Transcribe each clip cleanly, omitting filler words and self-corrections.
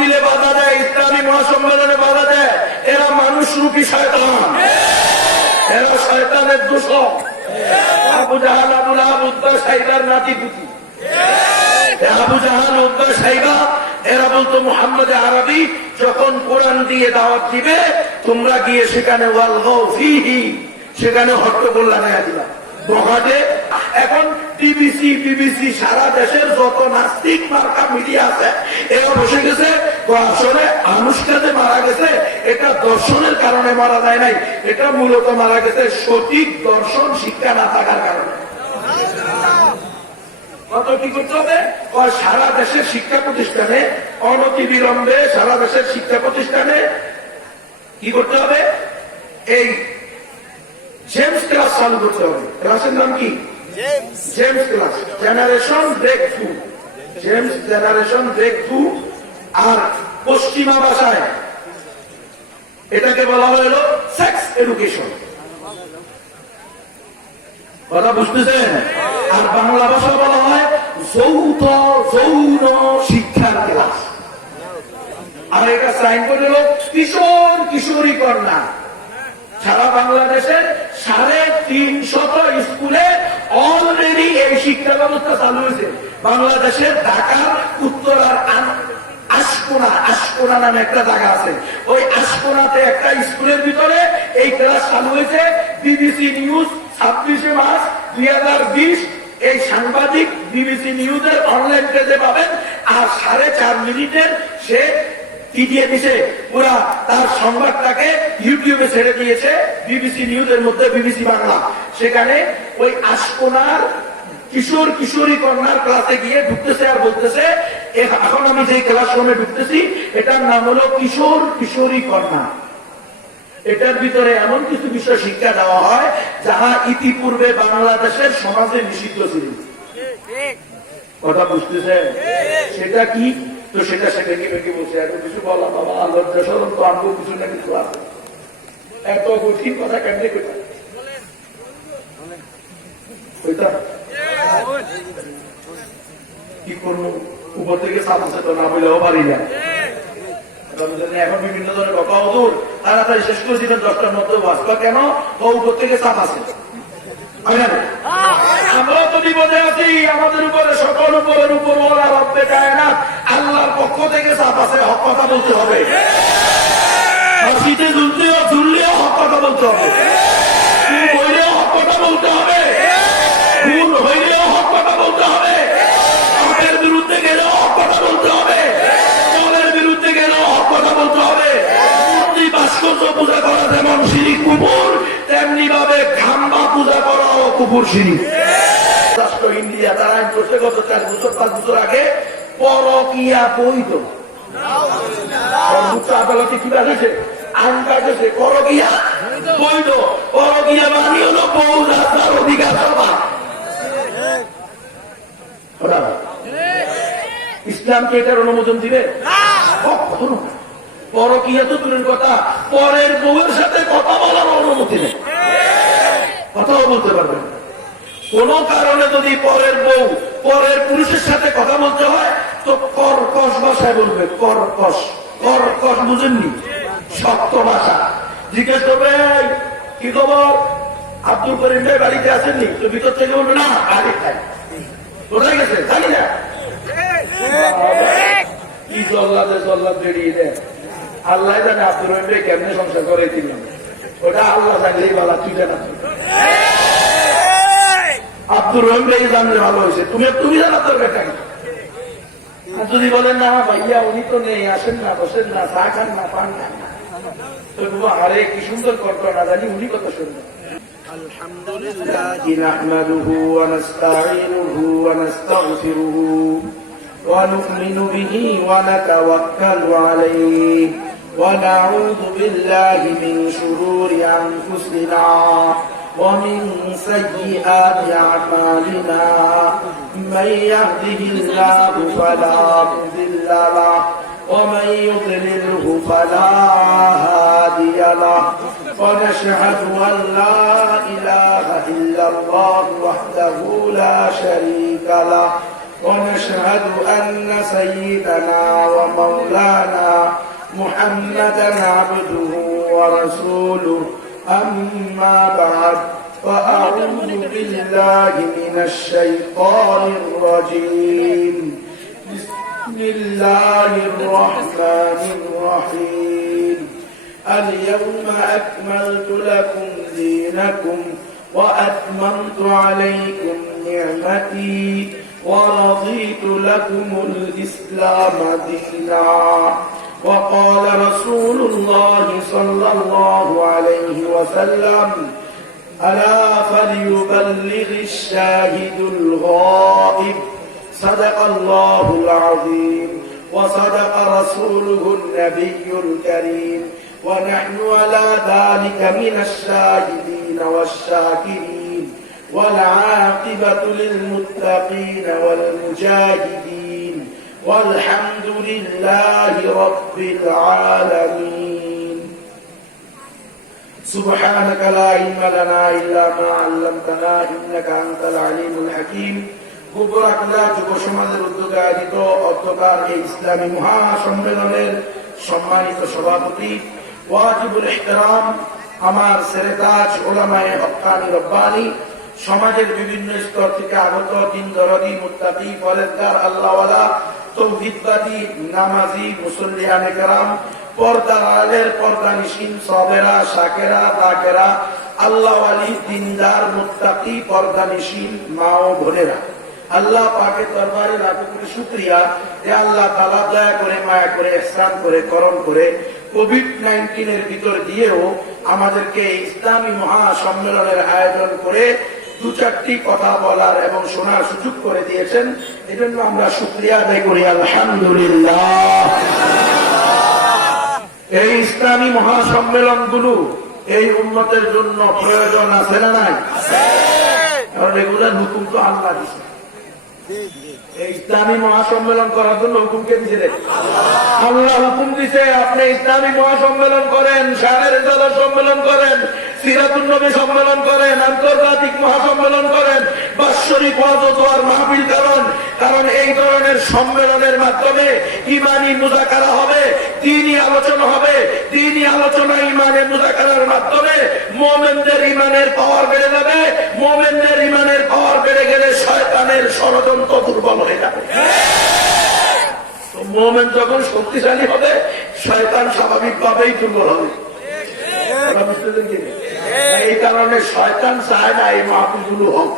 মাহফিলে বাধা দেয়, ইসলামী মহাসম্মেলনে বাধা দেয়, এরা মানুষ রূপী শয়তান, এরা শয়তানের দূষক। Abu Jahl, Abu Lahab, Utba, সাইবার নাতিপুতি। আবু জাহাল, উতবা, সাইবা এরা বলতো মুহাম্মদ আরবি যখন কোরআন দিয়ে দাওয়াত দিবে তোমরা গিয়ে সেখানে ওয়ালগাউ ফিহি, সেখানে হট্টগোল লাগাইয়া দিবা বহাটে। এখন টিবিসি, বিবিসি, সারা দেশের যত নাস্তিক মার্কা মিডিয়া আছে এরা বসে গেছে আসলে আনুষ্ঠানে মারা গেছে এটা দর্শনের কারণে মারা যায় নাই, এটা মূলত মারা গেছে সঠিক দর্শন শিক্ষা না থাকার কারণে। কত কি করতে হবে? সারা দেশের শিক্ষা প্রতিষ্ঠানে অনতি বিলম্বে সারা দেশের শিক্ষা প্রতিষ্ঠানে কি করতে হবে? এই জেমস ক্লাস চালু করতে হবে। ক্লাসের নাম কি? James class, generation breakthrough, James generation breakthrough. আর পশ্চিমা ভাষায় এটাকে বলা হলো সেক্স এডুকেশন। কথা বুঝতেছেন? আর বাংলা ভাষা বলা হয় যৌন শিক্ষার ক্লাস। আর এটা সাইনবোর্ড হলো কিশোর কিশোরী কন্যা। সারা বাংলাদেশের 350 স্কুলে অলরেডি এই শিক্ষা ব্যবস্থা চালু হয়েছে। বাংলাদেশের ঢাকার উত্তরার আশকোনা নামে একটা জায়গা আছে, ওই আশকোনাতে একটা স্কুলের ভিতরে এই ক্লাস চালু হয়েছে। বিবিসি নিউজ 26 মার্চ 2020 এই সাংবাদিক বিবিসি নিউজের অনলাইন পেজে পাবেন। আর 4.5 মিনিটের সে কি দিয়ে দিছে, পুরা তার সংবাদটাকে ইউটিউবে ছেড়ে দিয়েছে বিবিসি নিউজের মধ্যে, বিবিসি বাংলা। সেখানে ওই আশকোনার কিশোর কিশোরী কন্যার ক্লাসে গিয়ে ঢুকতেছে আর বলতেছে এখন আমি যে ক্লাসরুমে ঢুকতেছি এটার নাম হলো কিশোর কিশোরী কন্যা। এটার ভিতরে এমন কিছু বিষয় শিক্ষা দেওয়া হয় যাহা ইতিপূর্বে বাংলাদেশের সমাজে নিষিদ্ধ ছিল। কথা বুঝতেছে? সেটা কি? তো সেটা সেটাকে বেঁকে বসে এত কিছু বলা বাবা লজ্জা সরম তো আনবো কিছু না কিছু আছে, এত কঠিন কথা কেমনে কোথা কি করবো? উপর থেকে চাপ আছে তো না বললেও পারি না। এখন বিভিন্ন ধরনের কথা হদুর তাড়াতাড়ি শেষ করেছিলেন 10টার মধ্যে বাস কেন? ও উপর থেকে চাপ আছে। আমরা তো বিপদে আছি, আমাদের উপরে সকল উপরের উপর ওরা রব্বে কায়নাত আল্লাহর পক্ষ থেকে চাপ আছে, হক কথা বলতে হবে। শীতে ঝুললেও হক কথা বলতে হবে, হইলেও হক কথা বলতে হবে, ভুল হইলেও হক কথা বলতে হবে, পাপের বিরুদ্ধে গেলেও হক কথা বলতে হবে, জলের বিরুদ্ধে গেলেও হক কথা বলতে হবে। মূর্তি ভাস্কর্য পূজা করা যেমন শিরিক কুফর, তেমনি ভাবে খাম্বা পূজা করাও কুফর শিরিক। রাষ্ট্র ইন্ডিয়া তারা আইন করছে গত 4 বছর 5 বছর আগে পরকীয়া বৈধ। সর্বোচ্চ আদালতে কি বাজেছে? আইন কাটেছে পরকীয়া বৈধ। পরকীয়া মানে হলো বউ রাস্তার অধিকার সভা। ইসলাম কি এটার অনুমোদন দিবে? কখনো। পরকীয়া তো দূরের কথা, পরের বউয়ের সাথে কথা বলার অনুমতি নেই, কথাও বলতে পারবেন। কোন কারণে যদি পরের বউ পরের পুরুষের সাথে কথা বলতে হয় তো কর্কশ ভাষায় বলবে। কর্কশ, কর্কশ বুঝেননি? শক্ত ভাষা। জিজ্ঞেস করবে কি খবর, আব্দুল করিম ভাই বাড়িতে আসেননি? তো ভিতর থেকে বলবে না আগে খাই, কোথায় গেছে জানি না। কি জল্লাদ বেরিয়ে দেয় আল্লাহ জানে। আব্দুল রহিম ভাই কেমনে সংসার করে দিলেন ওটা আল্লাহ জানলেই বলা, তুই জানা। আব্দুর রহিম ভাই জানলে ভালো হয়েছে, তুমি জানা তোর বেটা। যদি বলেন না ভাইয়া উনি তো নেই, আসেন না, বসেন না, চা খান না, পান খান না, তো আরে কি সুন্দর করতো না জানি উনি কত সুন্দর। আলহামদুলিল্লাহি নাহমাদুহু ওয়া নাস্তাঈনুহু ওয়া নাস্তাগফিরুহু ওয়া নু'মিনু বিহি ওয়া নাতাওয়াক্কালু আলাইহি ওয়া নাউযু বিল্লাহি মিন শুরুরি আনফুসিনা ومن سيئات أعمالنا من يهده الله فلا مضل له ومن يضلله فلا هادي له ونشهد أن لا إله إلا الله وحده لا شريك له ونشهد أن سيدنا ومولانا محمدا عبده ورسوله أما بعد فأعوذ بالله من الشيطان الرجيم بسم الله الرحمن الرحيم اليوم أكملت لكم دينكم وأتممت عليكم نعمتي ورضيت لكم الإسلام دينا. وقال رسول الله صلى الله عليه وسلم ألا فليبلغ الشاهد الغائب. صدق الله العظيم وصدق رسوله النبي الكريم ونحن على ذلك من الشاهدين والشاكرين والعاقبة للمتقين والمجاهدين والحمد لله رب العالمين. سبحانك لا علم لنا إلا ما علمتنا إنك أنت العليم الحكيم. গোবরাকলা যুব সমাজের উদ্যোগে আয়োজিত অধ্যকার এই ইসলামী মহাসম্মেলনের সম্মানিত সভাপতি ওয়াজিবুল ইহতিরাম আমার সেরেতাজ ওলামায়ে হক্কানি রব্বানি, সমাজের বিভিন্ন স্তর থেকে আগত দিন দরদি মুত্তাকি পরেজগার আল্লাহওয়ালা তৌহিদবাদী নামাজি মুসল্লিয়ানে কেরাম, পর্দার আলের পর্দানিশীন সবেরা শাকেরা তাকেরা আল্লাহওয়ালি দিনদার মুত্তাকি পর্দানিশীন মা ও বোনেরা, আল্লাহ পাকের দরবারে লাখো কোটি শুকরিয়া যে আল্লাহ তাআলা দয়া করে মায়া করে ইহসান করে করম করে কোভিড-19 এর ভিতর দিয়েও আমাদেরকে ইসলামী মহাসম্মেলনের আয়োজন করে দু চারটি কথা বলার এবং শোনার সুযোগ করে দিয়েছেন। এজন্য আমরা শুকরিয়া আদায় করি আলহামদুলিল্লাহ। এই ইসলামী মহাসম্মেলন গুলো এই উম্মতের জন্য প্রয়োজন আছে না নাই? কারণ এগুলোর হুকুম তো আল্লাহ দিয়েছে। এই ইসলামী মহাসম্মেলন করার জন্য হুকুম কে দিয়েছে? আল্লাহ হুকুম দিছে আপনি ইসলামী মহাসম্মেলন করেন, শাহের রেজালা সম্মেলন করেন, সিরাতুন নবী সম্মেলন করেন, আন্তর্জাতিক মহাসম্মেলন করেন, বাৎসরিক ওয়াজ ও দোয়ার মাহফিল করেন। কারণ এই ধরনের সম্মেলনের মাধ্যমে ঈমানী মুযাকারা হবে, দ্বীনি আলোচনা হবে। দ্বীনি আলোচনা ঈমানের মুযাকারার মাধ্যমে মুমিনদের ঈমানের পাওয়ার বেড়ে যাবে। মুমিনদের ঈমানের পাওয়ার বেড়ে গেলে শয়তানের ষড়যন্ত্র দুর্বল হয়ে যাবে। মুমিন যখন শক্তিশালী হবে শয়তান স্বাভাবিকভাবেই দুর্বল হবে। এই কারণে শয়তান চায় না এই মাহফিলগুলো হোক।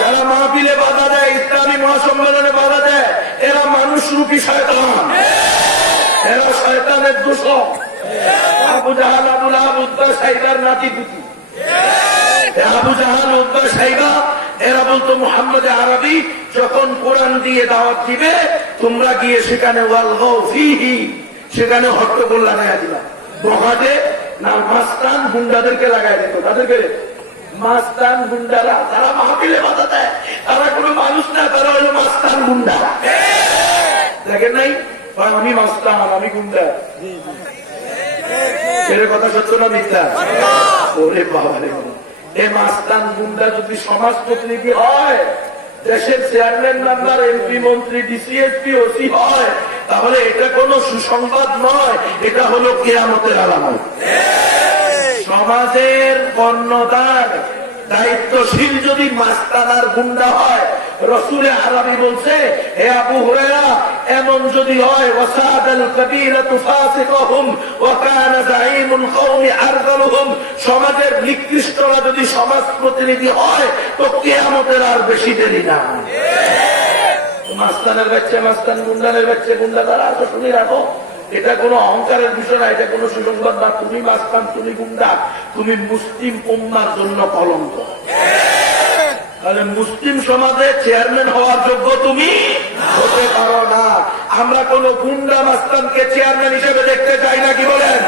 যারা মাহফিলে বাধা দেয়, ইসলামী মহাসম্মেলনে বাধা দেয়, এরা মানুষ রূপী শয়তান, এরা শয়তানের দূষক। আবু জাহাল আবুল আহাব উদ্বা সাইবার নাতিপুতি, আবু জাহাল উদ্বা সাইবা এরা বলতো মুহাম্মদ আরবি যখন কোরআন দিয়ে দাওয়াত দিবে তোমরা গিয়ে সেখানে ওয়ালগাও ফিহি, সেখানে হট্টগোল লাগাইয়া দিবা। মহাদে না মাস্তান গুন্ডাদেরকে লাগাই দিত। তাদেরকে মাস্তান গুন্ডারা যারা মাহফিলে বাধা দেয় তারা কোনো মানুষ না, তারা হলো মাস্তান গুন্ডা। দেখেন নাই আমি মাস্তান আমি গুন্ডা, এর কথা সত্য না মিথ্যা? ওরে বাবা রে, এই মাস্তান গুন্ডা যদি সমাজ প্রতিনিধি হয়, দেশের চেয়ারম্যান মেম্বার এমপি মন্ত্রী ডিসিএসপি ওসি হয়, তাহলে এটা কোনো সুসংবাদ নয়, এটা হলো কিয়ামতের আলামত। সমাজের কর্ণধার দায়িত্বশীল যদি মাস্তানার গুন্ডা হয়, রাসূল আরবি বলছে হে আবু হুরায়রা, এমন যদি হয় ওয়াসাদাল কাবীরাতু ফাসিকুহুম ওয়া কানা যাঈমুল কওমি আরযালুহুম, সমাজের নিকৃষ্টরা যদি সমাজ প্রতিনিধি হয় তো কিয়ামতের আর বেশি দেরি না। মাস্তানের বাচ্চা মাস্তান, গুন্ডানের বাচ্চা গুন্ডা, তারা আসো শুনে রাখো, এটা কোনো অহংকারের বিষয় না, এটা কোনো সুসংবাদ না। তুমি মাস্তান, তুমি গুন্ডা, তুমি মুসলিম উম্মার জন্য কলঙ্ক। তাহলে মুসলিম সমাজে চেয়ারম্যান হওয়ার যোগ্য তুমি হতে পারো না। আমরা কোন গুন্ডা মাস্তানকে চেয়ারম্যান হিসেবে দেখতে চাই না, কি বলেন?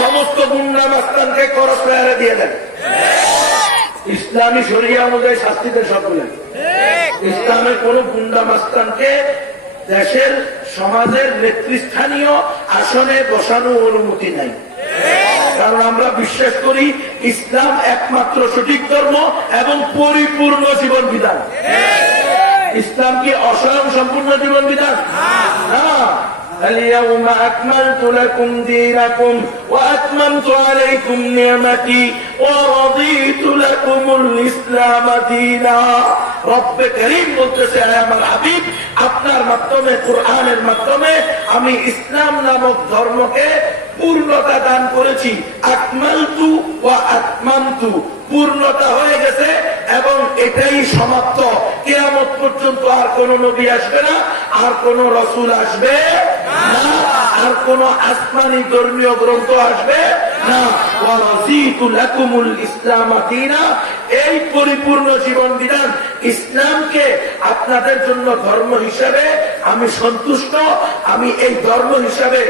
সমস্ত গুন্ডা মাস্তানকে করস ফায়ারে দিয়ে দেন। ইসলামী শরিয়া অনুযায়ী শাস্তি দেন সবগুলো। ইসলামের কোন গুন্ডা মাস্তানকে দেশের সমাজের নেতৃস্থানীয় আসনে বসানো অনুমতি নাই। কারণ আমরা বিশ্বাস করি ইসলাম একমাত্র সঠিক ধর্ম এবং পরিপূর্ণ জীবন বিধান। ইসলাম কি অস্বয়ং সম্পূর্ণ জীবন বিধান? না। اليوم أكملت لكم دينكم وأتممت عليكم نعمتي ورضيت لكم الإسلام دينا। রব করিম বলতেছে, আমার হাবিব আপনার মাধ্যমে, কোরআনের মাধ্যমে আমি ইসলাম নামক ধর্মকে পূর্ণতা দান করেছি। আকমালতু ওয়া আতমামতু, পূর্ণতা হয়ে গেছে এবং এটাই সমাপ্ত। কিয়ামত পর্যন্ত আর কোন নবী আসবে না, আর কোন রসুল আসবে না, আর কোন আসমানি ধর্মীয় গ্রন্থ আসবে না। ওয়া রাযীতু লাকুমুল ইসলাম দীনা, এই পরিপূর্ণ জীবন বিধান ইসলামকে আপনাদের জন্য ধর্ম হিসাবে আমি সন্তুষ্ট। আমি এই ধর্ম হিসাবে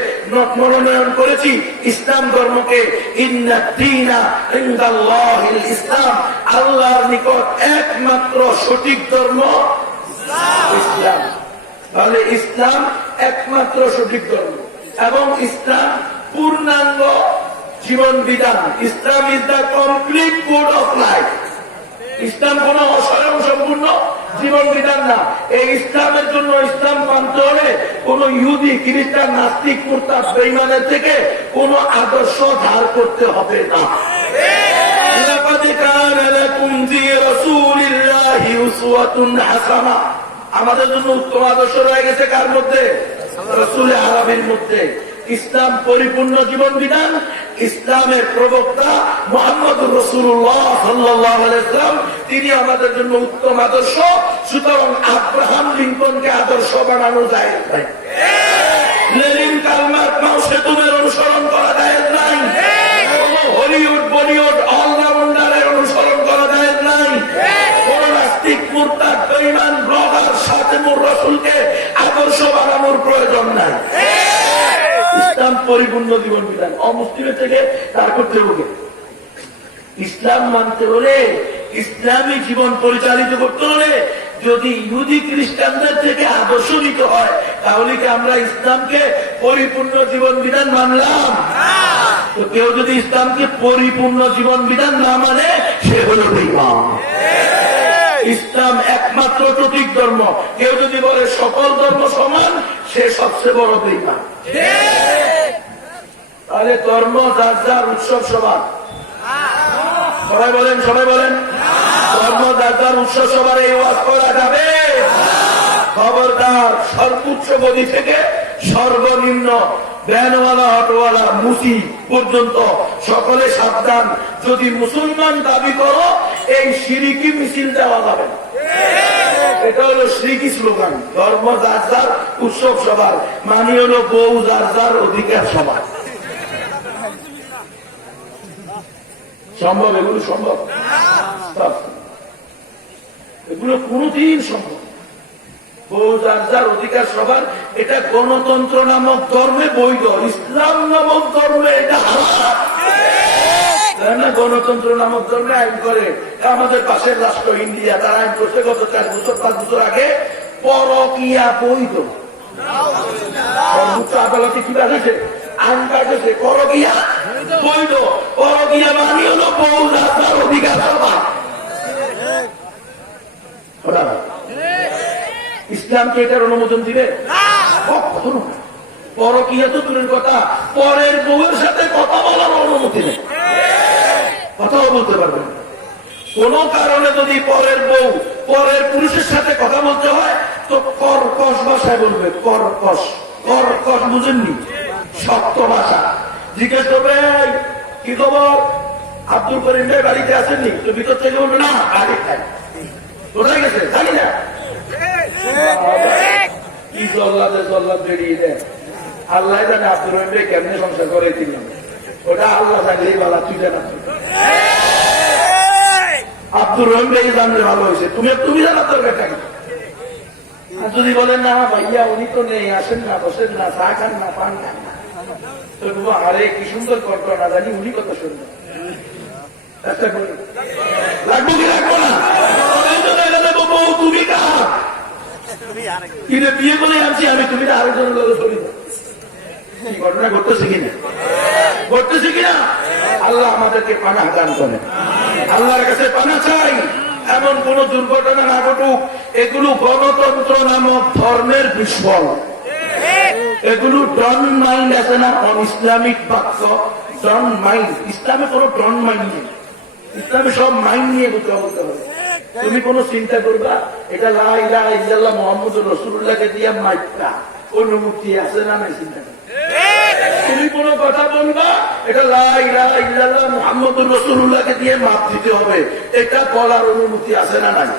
মনোনয়ন করেছি ইসলাম ধর্মকে। ইন্নাদ দীনা ইনদাল্লাহিল ইসলাম, আল্লাহর নিকট একমাত্র সঠিক ধর্ম ইসলাম। তাহলে ইসলাম একমাত্র সঠিক ধর্ম এবং ইসলাম পূর্ণাঙ্গ জীবন বিধান। Islam is the complete code of life. ইসলাম কোন অস্বয়ং সম্পূর্ণ জীবন বিধান না। এই ইসলামের জন্য, ইসলাম মানতে হলে কোন ইহুদি, খ্রিস্টান, নাস্তিক, মুরতাদ, বেঈমানের থেকে কোন আদর্শ ধার করতে হবে না। লাকাদ কানা লাকুম ফি রাসূলিল্লাহি উসওয়াতুন হাসানাহ, আমাদের জন্য উত্তম আদর্শ রয়ে গেছে কার মধ্যে? রাসূলে আরবীর মধ্যে। ইসলাম পরিপূর্ণ জীবন বিধান। ইসলামের প্রবক্তা মুহাম্মদুর রাসূলুল্লাহ সাল্লাল্লাহু আলাইহি ওয়াসাল্লাম, তিনি আমাদের জন্য উত্তম আদর্শ। সুতরাং আব্রাহাম লিঙ্কনকে আদর্শ বানানো যায় নাই, লেনিন, কার্ল মার্কস, মাও সেতুংয়ের অনুসরণ করা যায় নাই, কোন হলিউড, বলিউড অলরাউন্ডারের অনুসরণ করা যায় নাই, কোন নাস্তিক, মুরতাদ, বেঈমান, ব্লগার শাতিমুর রাসূলকে আদর্শ বানানোর প্রয়োজন নাই। ইসলাম পরিপূর্ণ জীবন বিধান। অমুসলিমের থেকে তার করতে হবে। ইসলাম মানতে হলে, ইসলামী জীবন পরিচালিত করতে হলে যদি ইহুদি খ্রিস্টানদের থেকে আদর্শ নিতে হয়, তাহলে কি আমরা ইসলামকে পরিপূর্ণ জীবন বিধান মানলাম? তো কেউ যদি ইসলামকে পরিপূর্ণ জীবন বিধান না মানে, সে হলো বেঈমান। ইসলাম একমাত্র সঠিক ধর্ম। কেউ যদি বলে সকল ধর্ম সমান, সে সবচেয়ে বড় বেঈমান। তাহলে ধর্ম যার যার, উৎসব সবার। সবাই বলেন, সবাই বলেন, ধর্ম যার যার, উৎসব সবার। এই ওয়াজ করা যাবে? খবরদার, সর্বোচ্চ গদি থেকে সর্বনিম্ন ভ্যানওয়ালা, অটোওয়ালা, মুসি পর্যন্ত সকলে সাবধান। যদি মুসলমান দাবি করো, এই শিরিকি মিছিল দেওয়া যাবে না। এটা হলো শিরিকি স্লোগান। ধর্ম যার যার, উৎসব সবার, মানে হলো বউ যার যার, অধিকার সবার। সম্ভব? এগুলো সম্ভব? এগুলো কোনদিন সম্ভব? বউ যার যার, অধিকার সবার, এটা গণতন্ত্র নামক ধর্মে বৈধ। ইসলাম নামক ধর্মে এটা হারাম। গণতন্ত্র নামক ধর্মে আইন করে। আমাদের পাশের রাষ্ট্র ইন্ডিয়া, তারা আইন করছে গত 4 বছর 5 বছর আগে, পরকীয়া বৈধ। সর্বোচ্চ আদালতে কি বাজেছে? আইন বাজেছে পরকীয়া বৈধ। পরকীয়া মানে হলো বউ যার যার, অধিকার সবার। ইসলামকে এটার অনুমোদন দিবে? কখনো না। পরকীয়া তো দূরের কথা, পরের বউয়ের সাথে কথা বলার অনুমতি নেই, কথাও বলতে পারবেন। কোন কারণে যদি পরের বউ পরের পুরুষের সাথে কথা বলতে হয়, তো কর্কশ ভাষায় বলবে। কর্কশ, কর্কশ বুঝেননি? শক্ত ভাষা। জিজ্ঞেস করবে, কি খবর, আব্দুল করিম ভাই বাড়িতে আসেননি? তো ভিতর থেকে বলবে, না আগে খাই। কোথায় গেছে জানি না। কি জল্লাদে জল্লাদ বেরিয়ে দেয়, আল্লাহ জানে আব্দুল রহিম ভাই কেমনে সংসার করে দিলাম। ওটা আল্লাহ জানলেই বলা, তুই জানা। আব্দুর রহিম ভাই জানলে ভালো হয়েছে, তুমি জানার দরকার কেন? যদি বলেন না ভাইয়া উনি তো নেই, আসেন না, বসেন না, চা খান না, পান খান না, তো আরে কি সুন্দর করতো না জানি, উনি কত সুন্দর। লাগবো কি লাগবো না? তুমি কার? বিয়ে করে আনছি আমি, তুমি আরেকজনের লোক চলি না। কি ঘটনা ঘটতেছে কিনা? ঘটতেছে কিনা? আল্লাহ আমাদেরকে পানাহ দান করেন। আল্লাহর কাছে পানাহ চাই এমন কোন দুর্ঘটনা না ঘটুক। এগুলো গণতন্ত্র নামক ধর্মের বিস্ফল। এগুলো ডন মাইন্ড আছে না, অন ইসলামিক বাক্য ডন মাইন্ড। ইসলামে কোন ডন মাইন্ড নেই। ইসলামে সব মাইন্ড নিয়ে বলতে হবে। তুমি কোন চিন্তা করবা এটা লা ইলাহা ইল্লাল্লাহ মুহাম্মদুর রাসূলুল্লাহকে দিয়া মাইকা অনুমতি আছে না নাই? চিন্তা করো। তুমি কোন কথা বলবা এটা লা ইলাহা ইল্লাল্লাহ মুহাম্মদুর রাসূলুল্লাহকে দিয়ে মাপ দিতে হবে, এটা বলার অনুমতি আছে না নাই?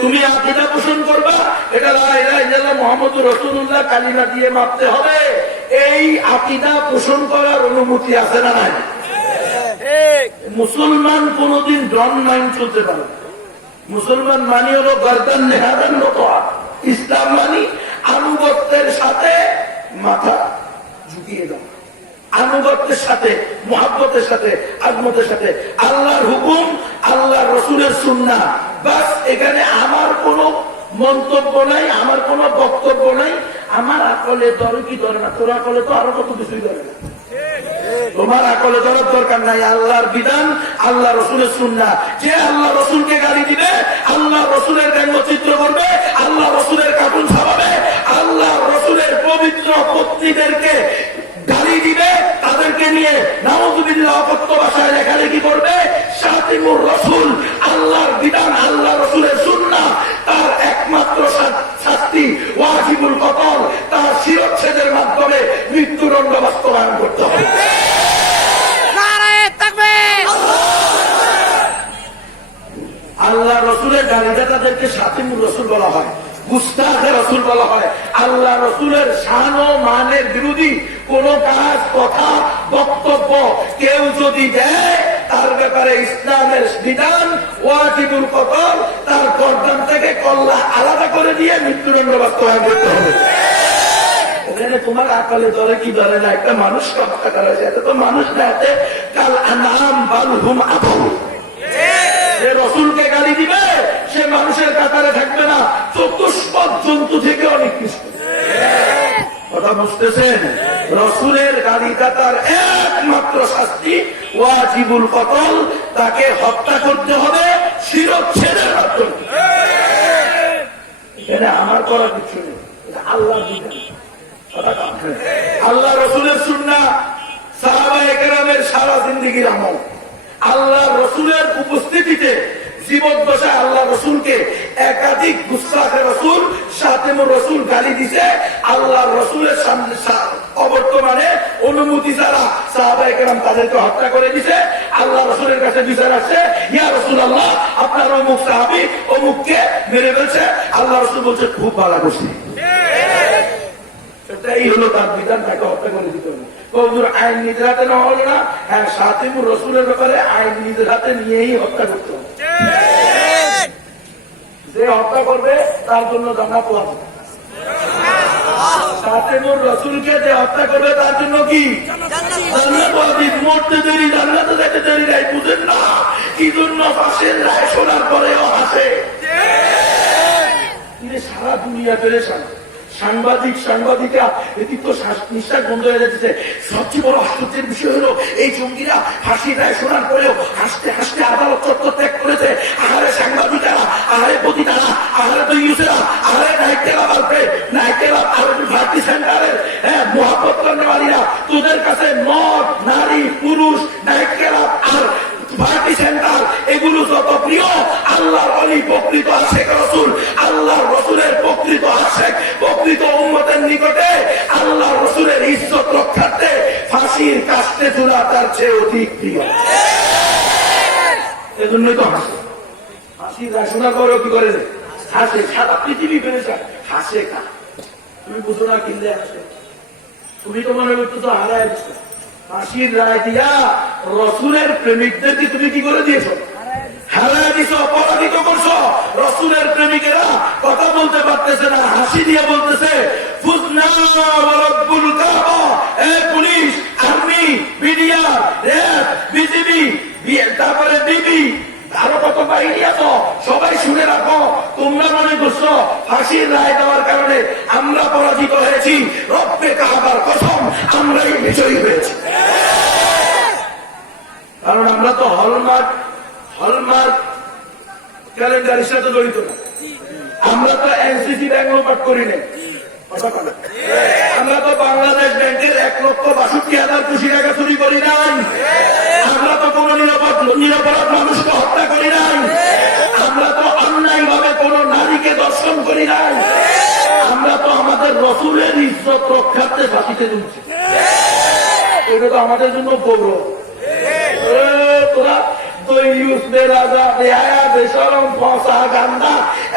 তুমি আকীদা পোষণ করবা এটা লা ইলাহা ইল্লাল্লাহ মুহাম্মদুর রাসূলুল্লাহ কালিমা দিয়ে মাপতে হবে, এই আকীদা পোষণ করার অনুমতি আছে না নাই? মুসলমান কোনদিন ডন মাইন্ড চলতে পারে। মুসলমান মানি হলো গর্দান নেহাদান মতো। ইসলাম মানি আনুগত্যের সাথে মাথা ঝুঁকিয়ে দাও, আনুগত্যের সাথে, মুহাব্বতের সাথে, আজমতের সাথে। আল্লাহর হুকুম, আল্লাহ রসুলের সুন্নাহ, বাস। এখানে আমার কোনো মন্তব্য নাই, আমার কোনো বক্তব্য নাই। আমার আকলে ধরে কি ধরে না, তোর আকলে তো আরো কত কিছুই ধরে না। তোমার আকলে ধরার দরকার নাই। আল্লাহর বিধান, আল্লাহ রসুলের সুন্নাহ। যে আল্লাহ রসুলকে গালি দিবে, আল্লাহ রসুলের ব্যঙ্গচিত্র করবে, আল্লাহ রসুলের কার্টুন ছাপাবে, আল্লাহ রসুলের পবিত্র পত্নীদেরকে গালি দিবে, তাদেরকে নিয়ে নাউযুবিল্লাহ অকথ্য ভাষায় লেখালেখি করবে, শাতিমুর রসুল, আল্লাহর বিধান, আল্লাহ রসুলের সুন্নাহ, তার একমাত্র শাস্তি ওয়াজিবুল কতল, তার শিরচ্ছেদের মাধ্যমে মৃত্যুদণ্ড বাস্তবায়ন করতে হবে। আল্লাহ রসুলের গালিটা তাদেরকে শাতিমুর রসুল বলা হয়, গুস্তাখে রসুল বলা হয়। আল্লাহ রসুলের শান ও মানের বিরোধী কোন কাজ, কথা, বক্তব্য কেউ যদি দেয়, তার ব্যাপারে ইসলামের বিধান ওয়াজিবুল কতল, তার গর্দান থেকে কল্লা আলাদা করে দিয়ে মৃত্যুদণ্ড বাস্তবায়ন করতে হবে। এখানে তোমার আকালে ধরে কি ধরে না, একটা মানুষকে হত্যা করা হয়েছে, এত তো মানুষ না, এতে কাল আনাম বাল হুম আবু। যে রসুলকে গালি দিবে সে মানুষের কাতারে থাকবে না, চতুষ্পদ জন্তু থেকে অনেক কিছু। কথা বুঝতেছেন? রসুলের গালিটা তার একমাত্র শাস্তি ওয়াজিবুল কতল, তাকে হত্যা করতে হবে শিরচ্ছেদের মাধ্যমে। এখানে আমার করার কিছু নেই, আল্লাহ বিধান। আল্লাহ রসুলের সুন্নাহ, সাহাবায়ে কেরামের সারা জিন্দেগির আমল। আল্লাহ রসুলের উপস্থিতিতে জীবদ্দশায় আল্লাহ রসুলকে একাধিক গুস্তাখে রসুল, শাতিমুর রসুল গালি দিছে। আল্লাহ রসুলের সামনে অবর্তমানে অনুমতি ছাড়া সাহাবায়ে কেরাম তাদেরকে হত্যা করে দিছে। আল্লাহ রসুলের কাছে বিচার আসছে, ইয়া রাসূলুল্লাহ, আপনার অমুক সাহাবী অমুককে মেরে ফেলছে। আল্লাহ রসুল বলছে খুব ভালো করছি। এটাই হলো তার বিধান, তাকে হত্যা করে দিতে হবে। আইন নিজের হাতে নেওয়া হলো না। হ্যাঁ, শাতিমুর রসুলের ব্যাপারে আইন নিজের হাতে নিয়েই হত্যা করতে হবে। যে হত্যা করবে তার জন্য জান্নাত ওয়াজিব। শাতিমুর রসুলকে যে হত্যা করবে তার জন্য কি জান্নাত ওয়াজিব। মরতে দেরি, জান্নাতে যেতে দেরি নাই, বুঝেন না? কি জন্য ফাঁসির রায় শোনার পরেও হাসে। সারা দুনিয়া পেরেশান। সাংবাদিকা এদিক তো নিঃশ্বাস বন্ধ হয়ে যাচ্ছে। সবচেয়ে বড় আশ্চর্যের বিষয় হলো, এই জঙ্গিরা ফাঁসির রায় শোনার পরেও হাসতে হাসতে আদালত চত্বর ত্যাগ করেছে। আহারে সাংবাদিকেরা, আহারে পতিতারা, আহারে তো ইউসেরা, আহারে নাইটেলা ভারতী সেন্টারের মহাপত কর্মচারীরা, তোদের কাছে মদ, নারী, পুরুষ, নাইট ক্লাব আর ভারতী সেন্টার এগুলো যত প্রিয়, আল্লাহর ওলি প্রকৃত আশেক রসুল, আল্লাহর রসুলের প্রকৃত আশেক, প্রকৃত উম্মতের নিকটে আল্লাহ রসুলের ইজ্জত রক্ষার্থে ফাঁসির কাস্তে ঝুলা তার চেয়ে অধিক প্রিয়। এজন্যই তো হাসে। ফাঁসির রাশনা করো কি করে হাসে, সারা পৃথিবী পেরেছে হাসে। কা তুমি বুঝো না, কিনলে হাসে। তুমি তো মনে করছো তো হারায় দিচ্ছ। ফাঁসির রায় দিয়া রসুলের প্রেমিকদেরকে তুমি কি করে দিয়েছ? হারায় দিছ, অপরাধিত করছো। রসুলের প্রেমিকেরা কথা বলতে পারতেছে না, হাসি দিয়ে বলতেছে police, army, BDR, RAB, BGB, তারপরে বিবি, আরো কত বাহিনী আছো, সবাই শুনে রাখো। তোমরা মনে করছো ফাঁসির রায় দেওয়ার কারণে আমরা পরাজিত হয়েছি। রব্বে কাবার কসম, বিজয়ী হয়েছে। কারণ আমরা তো হলমার্ক ক্যালেন্ডারের সাথে জড়িত না, আমরা তো এনসিসি ব্যাংক লোপাট করি নাই, আমরা তো বাংলাদেশ ব্যাংকের 1,62,000 কোটি টাকা চুরি করি নাই, আমরা তো কোন নিরপরাধ মানুষকে হত্যা করি নাই, আমরা তো অন্যায় ভাবে কোন নারীকে দর্শন করি নাই, আমরা তো আমাদের রসুলের ইজ্জত রক্ষার্থে ফাঁসিতে তুলছি। এটা তো আমাদের জন্য গৌরব। তোরা দইয়ুস বেরাজা বেহায়া বেশরম ফসা গান্দা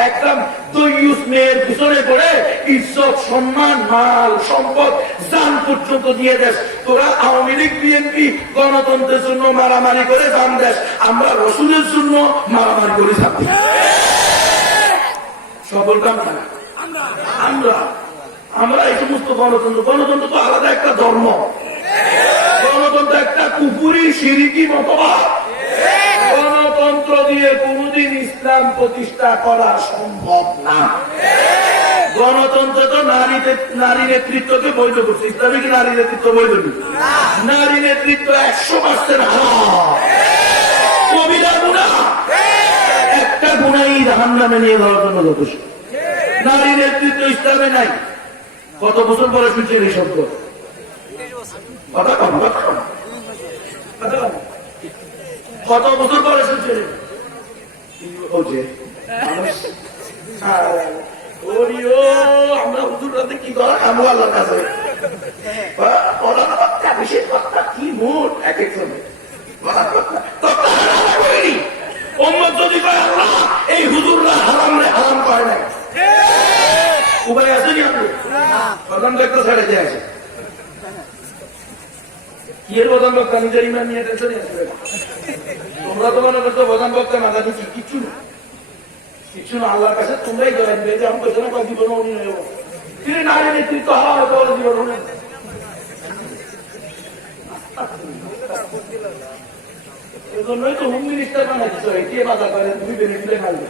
একদম দইয়ুস মেয়ের পিছনে পড়ে ইজ্জত সম্মান মাল সম্পদ জান পর্যন্ত দিয়ে দেশ। তোরা আওয়ামী লীগ বিএনপি গণতন্ত্রের জন্য মারামারি করে জান দেশ, আমরা রসুলের জন্য মারামারি করে থাকি। সবল কাম না আমরা এই সমস্ত গণতন্ত্র তো আলাদা একটা ধর্ম, গণতন্ত্র একটা কুকুরি সিরিকি মতবাদ। গণতন্ত্র দিয়ে কোনদিন ইসলাম প্রতিষ্ঠা করা সম্ভব না। গণতন্ত্র তো নারী নেতৃত্বকে বৈধ করছে, ইসলামে কি নারী নেতৃত্ব বৈধ? নারী নেতৃত্ব 100% কবিরা গুণা, একটা গুণাই জাহান্নামে নিয়ে যাওয়ার জন্য যথেষ্ট। নারী নেতৃত্ব ইসলামে নাই। কত বছর পরে শুনছেন এই শব্দ? কত বছর পরে শুনছেন? আমরা হুজুররাতে কি করা খাবো আল্লাহর কাছে, কি মোট এক একজনে যদি কয় আল্লাহ এই হুজুররা হারাম রে হারাম করে নাই, উপায় আছে নি? আপনি প্রধান বক্তা ছেড়ে দিয়ে আছে, কি এর প্রধান বক্তা নিজের ইমান নিয়ে টেনশনই আসবে। তোমরা তো মনে করছো প্রধান বক্তা মাথা দিচ্ছি, কিচ্ছু না, কিচ্ছু না। আল্লাহর কাছে তোমরাই ধরেন যে আমি পেছনে কয় জীবন উনি নেব, তিনি নারী নেতৃত্ব হওয়ার পর জীবন উনি। এজন্যই তো হোম মিনিস্টার বানাইছো, এটি বাধা করে তুমি বেনিফিটে খাইবে।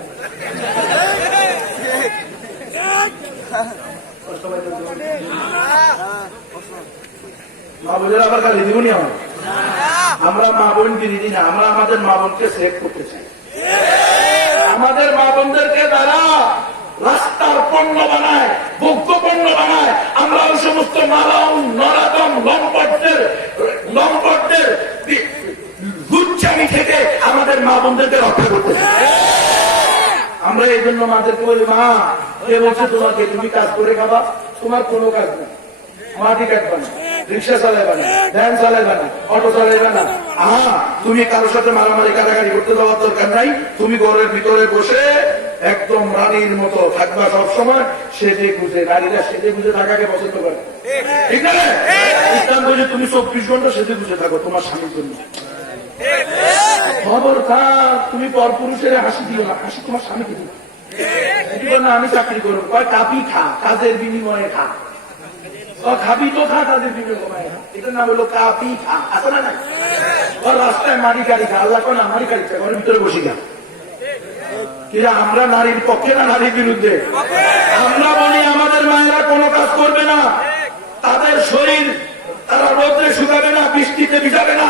মা বোনের আবার গালি দিব নি? আমরা মা বোন বিরোধী না, আমরা আমাদের মা বোনকে সেভ করতে চাই। আমাদের মা বোনদেরকে দ্বারা রাস্তার পণ্য বানায়, ভোগ্য পণ্য বানায়, আমরা ওই সমস্ত মালাম নরাদম লম্পটদের গুচ্ছামি থেকে আমাদের মা বোনদেরকে রক্ষা করতে চাই। আমরা এই জন্য মাদেরকে বলি, মা কে বলছে তোমাকে তুমি কাজ করে খাবা, তোমার কোনো কাজ নেই, মাটি কাটবা না, রিক্সা চালাইবা না, ভ্যান চালাইবা না, অটো চালাইবা না, তুমি কারোর সাথে মারামারি কাটাকাটি করতে যাওয়ার দরকার নাই, তুমি ঘরের ভিতরে বসে একদম রানীর মতো থাকবা সবসময়, সেজে গুজে। নারীরা সেজে গুজে থাকাকে পছন্দ করে, ঠিক না? ইসলাম বলছে তুমি 24 ঘন্টা সেজে গুজে থাকো তোমার স্বামীর জন্য। খবর থাক, তুমি পরপুরুষের হাসি দিও না, হাসি তোমার স্বামীকে দিও না। আমি চাকরি করবো, কয় কাপি খা, কাজের বিনিময়ে খা, খাবি তো খা, কাজের বিনিময়ে খা, এটার নাম হলো কাপি খা। আছে না না? রাস্তায় মারি গাড়ি খা, আল্লাহ কয় না মারি গাড়ি খা, ঘরের ভিতরে বসি খা। কিরা আমরা নারীর পক্ষে না নারীর বিরুদ্ধে? আমরা বলি আমাদের মায়েরা কোনো কাজ করবে না, তাদের শরীর তারা রোদ্রে শুকাবে না, বৃষ্টিতে ভিজাবে না,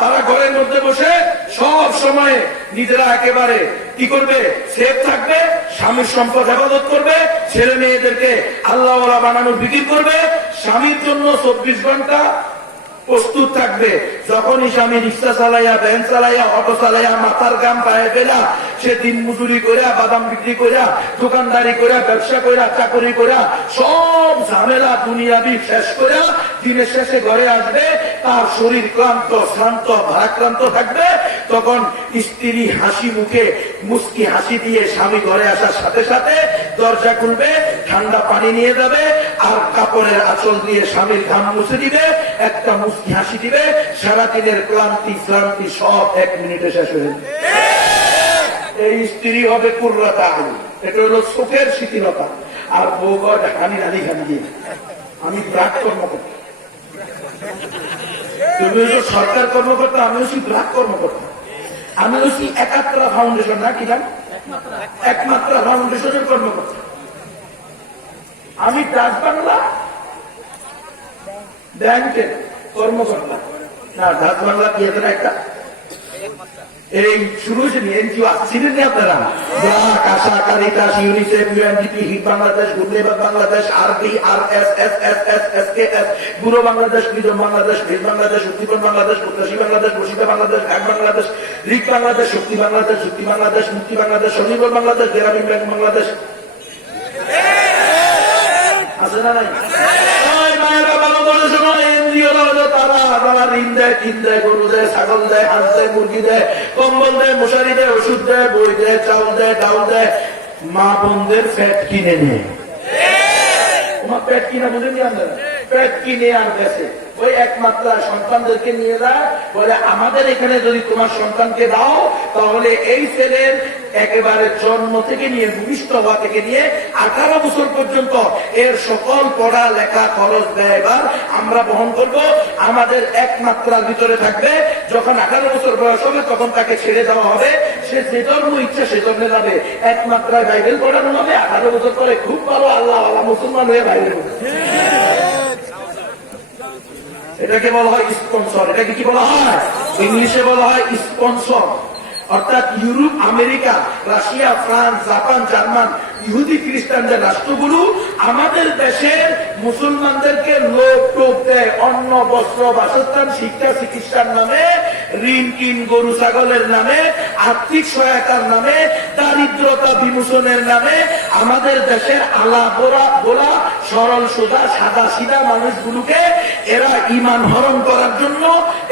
তারা ঘরের মধ্যে বসে সব সময় নিজেরা একেবারে কি করবে? সেফ থাকবে, স্বামীর সম্পদ হেফাজত করবে, ছেলে মেয়েদেরকে আল্লাহওয়ালা বানানোর বিক্রি করবে, স্বামীর জন্য 24 ঘন্টা প্রস্তুত থাকবে। যখনই স্বামী রিক্সা চালাইয়া, ভ্যান চালাইয়া, অটো চালাইয়া মাথার গাম পায়ে ফেলা, সে দিন মজুরি করিয়া, বাদাম বিক্রি করিয়া, দোকানদারি করিয়া, ব্যবসা করিয়া, চাকরি করিয়া, সব ঝামেলা দুনিয়াবি শেষ করিয়া দিনের শেষে ঘরে আসবে, তার শরীর ক্লান্ত, শ্রান্ত, ভারাক্রান্ত থাকবে। তখন স্ত্রী হাসি মুখে মুস্কি হাসি দিয়ে স্বামী ঘরে আসার সাথে সাথে দরজা খুলবে, ঠান্ডা পানি নিয়ে যাবে, আর কাপড়ের আঁচল দিয়ে স্বামীর ঘাম মুছে দিবে, একটা মুস্কি হাসি দিবে, সারাদিনের ক্লান্তি শ্রান্তি সব 1 মিনিটে শেষ হয়ে যাবে। এই স্ত্রী হবে কুর্রাতা আলী, এটা হলো চোখের শিথিলতা। আর বউ হানি রানি ঘানি দিয়ে, আমি ব্রাক কর্মকর্তা, তুমি হলো সরকার কর্মকর্তা, আমি হচ্ছি ব্রাক কর্মকর্তা, আমি হচ্ছি একাত্রা ফাউন্ডেশন, না কি নাম? একমাত্রা ফাউন্ডেশনের কর্মকর্তা। আমি ডাচ বাংলা ব্যাংকের কর্মকর্তা না ঢাক বাংলা কি এদের একটা এই শুরু হয়েছে এনজিও আসছিলেন নি আপনারা BRAC ASA Caritas UNICEF UNDP HEED Bangladesh good neighbors Bangladesh আরবি R S S S S S কে এস বুড়ো বাংলাদেশ নিজম বাংলাদেশ ভেজ বাংলাদেশ উদ্দীপন বাংলাদেশ প্রত্যাশী বাংলাদেশ বসিতা বাংলাদেশ এক বাংলাদেশ রিক বাংলাদেশ শক্তি বাংলাদেশ যুক্তি বাংলাদেশ মুক্তি বাংলাদেশ স্বনির্ভর বাংলাদেশ গ্রামীণ ব্যাংক বাংলাদেশ আছে না নাই ঋণ দেয় টিন দেয় গরু দেয় ছাগল দেয় হাঁস দেয় মুরগি দেয় কম্বল দেয় মশারি দেয় ওষুধ দেয় বই দেয় চাউল দেয় ডাউল দেয় মা বোনদের ফ্যাট কিনে নেয় তোমার পেট কিনা বুঝেনি আপনারা পেট কিনে আর গেছে ওই একমাত্র সন্তানদেরকে নিয়ে যায় বলে আমাদের এখানে যদি তোমার সন্তানকে দাও তাহলে এই ছেলের একেবারে জন্ম থেকে নিয়ে ভূমিষ্ঠ হওয়া থেকে নিয়ে 18 বছর পর্যন্ত এর সকল পড়া লেখা খরচ ব্যয়বার আমরা বহন করব আমাদের একমাত্রার ভিতরে থাকবে যখন 18 বছর বয়স হবে তখন তাকে ছেড়ে দেওয়া হবে সে যে ধর্ম ইচ্ছা সে ধর্মে যাবে একমাত্রায় বাইবেল পড়ানো হবে 18 বছর পরে খুব ভালো আল্লাহ আল্লাহ মুসলমান হয়ে বাইবেল এটাকে বলা হয় স্পন্সর এটাকে কি বলা হয় ইংলিশে বলা হয় স্পন্সর অর্থাৎ Europe America Russia France Japan German ইহুদি খ্রিস্টানদের রাষ্ট্রগুলো আমাদের দেশের মুসলমানদেরকে লোক টোপ দেয় অন্ন বস্ত্র বাসস্থান শিক্ষা চিকিৎসার নামে ঋণ কিন গরু ছাগলের নামে আর্থিক সহায়তার নামে দারিদ্রতা বিমোচনের নামে আমাদের দেশের আলা গোলা সরল সোজা সাদা সিধা মানুষগুলোকে এরা ঈমান হরণ করার জন্য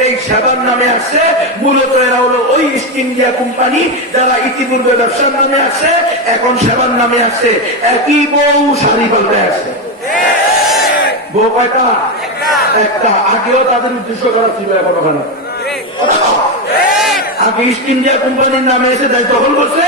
এই সেবার নামে আসছে মূলত এরা হলো ওই ইস্ট ইন্ডিয়া কোম্পানি যারা ইতিপূর্বে ব্যবসার নামে আসছে এখন সেবার নামে আসছে একই বউ শাড়ি পাল্টে আসছে বউ কয়টা একটা আগেও তাদের উদ্দেশ্য করা ছিল এখন ওখানে আগে ইস্ট ইন্ডিয়া কোম্পানির নামে এসে দায়িত্ব দখল করছে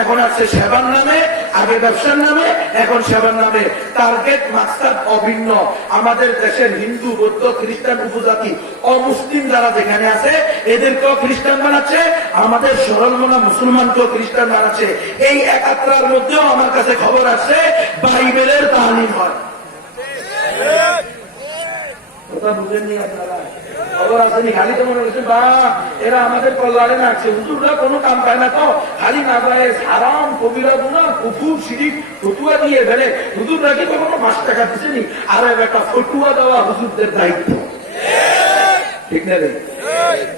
এখন আসছে সেবার নামে আগে ব্যবসার নামে এখন সেবার নামে টার্গেট মাকসাদ অভিন্ন আমাদের দেশের হিন্দু বৌদ্ধ খ্রিস্টান উপজাতি অমুসলিম যারা যেখানে আছে এদেরকেও খ্রিস্টান বানাচ্ছে আমাদের সরল মনা মুসলমানকেও খ্রিস্টান বানাচ্ছে এই একাত্রার মধ্যেও আমার কাছে খবর আসছে বাইবেলের তালিম হয় কথা বুঝেননি আপনারা খবর আসেনি খালি তো মনে হচ্ছে বা এরা আমাদের কল্যাণে নাচছে হুজুররা কোনো কাম পায় না তো খালি না যায় হারাম কবিরা গুনা কুকুর শিরিক ফটুয়া দিয়ে ফেলে হুজুররা কি কখনো 5 টাকা দিচ্ছেনি আর একটা ফটুয়া দেওয়া হুজুরদের দায়িত্ব ঠিক না রে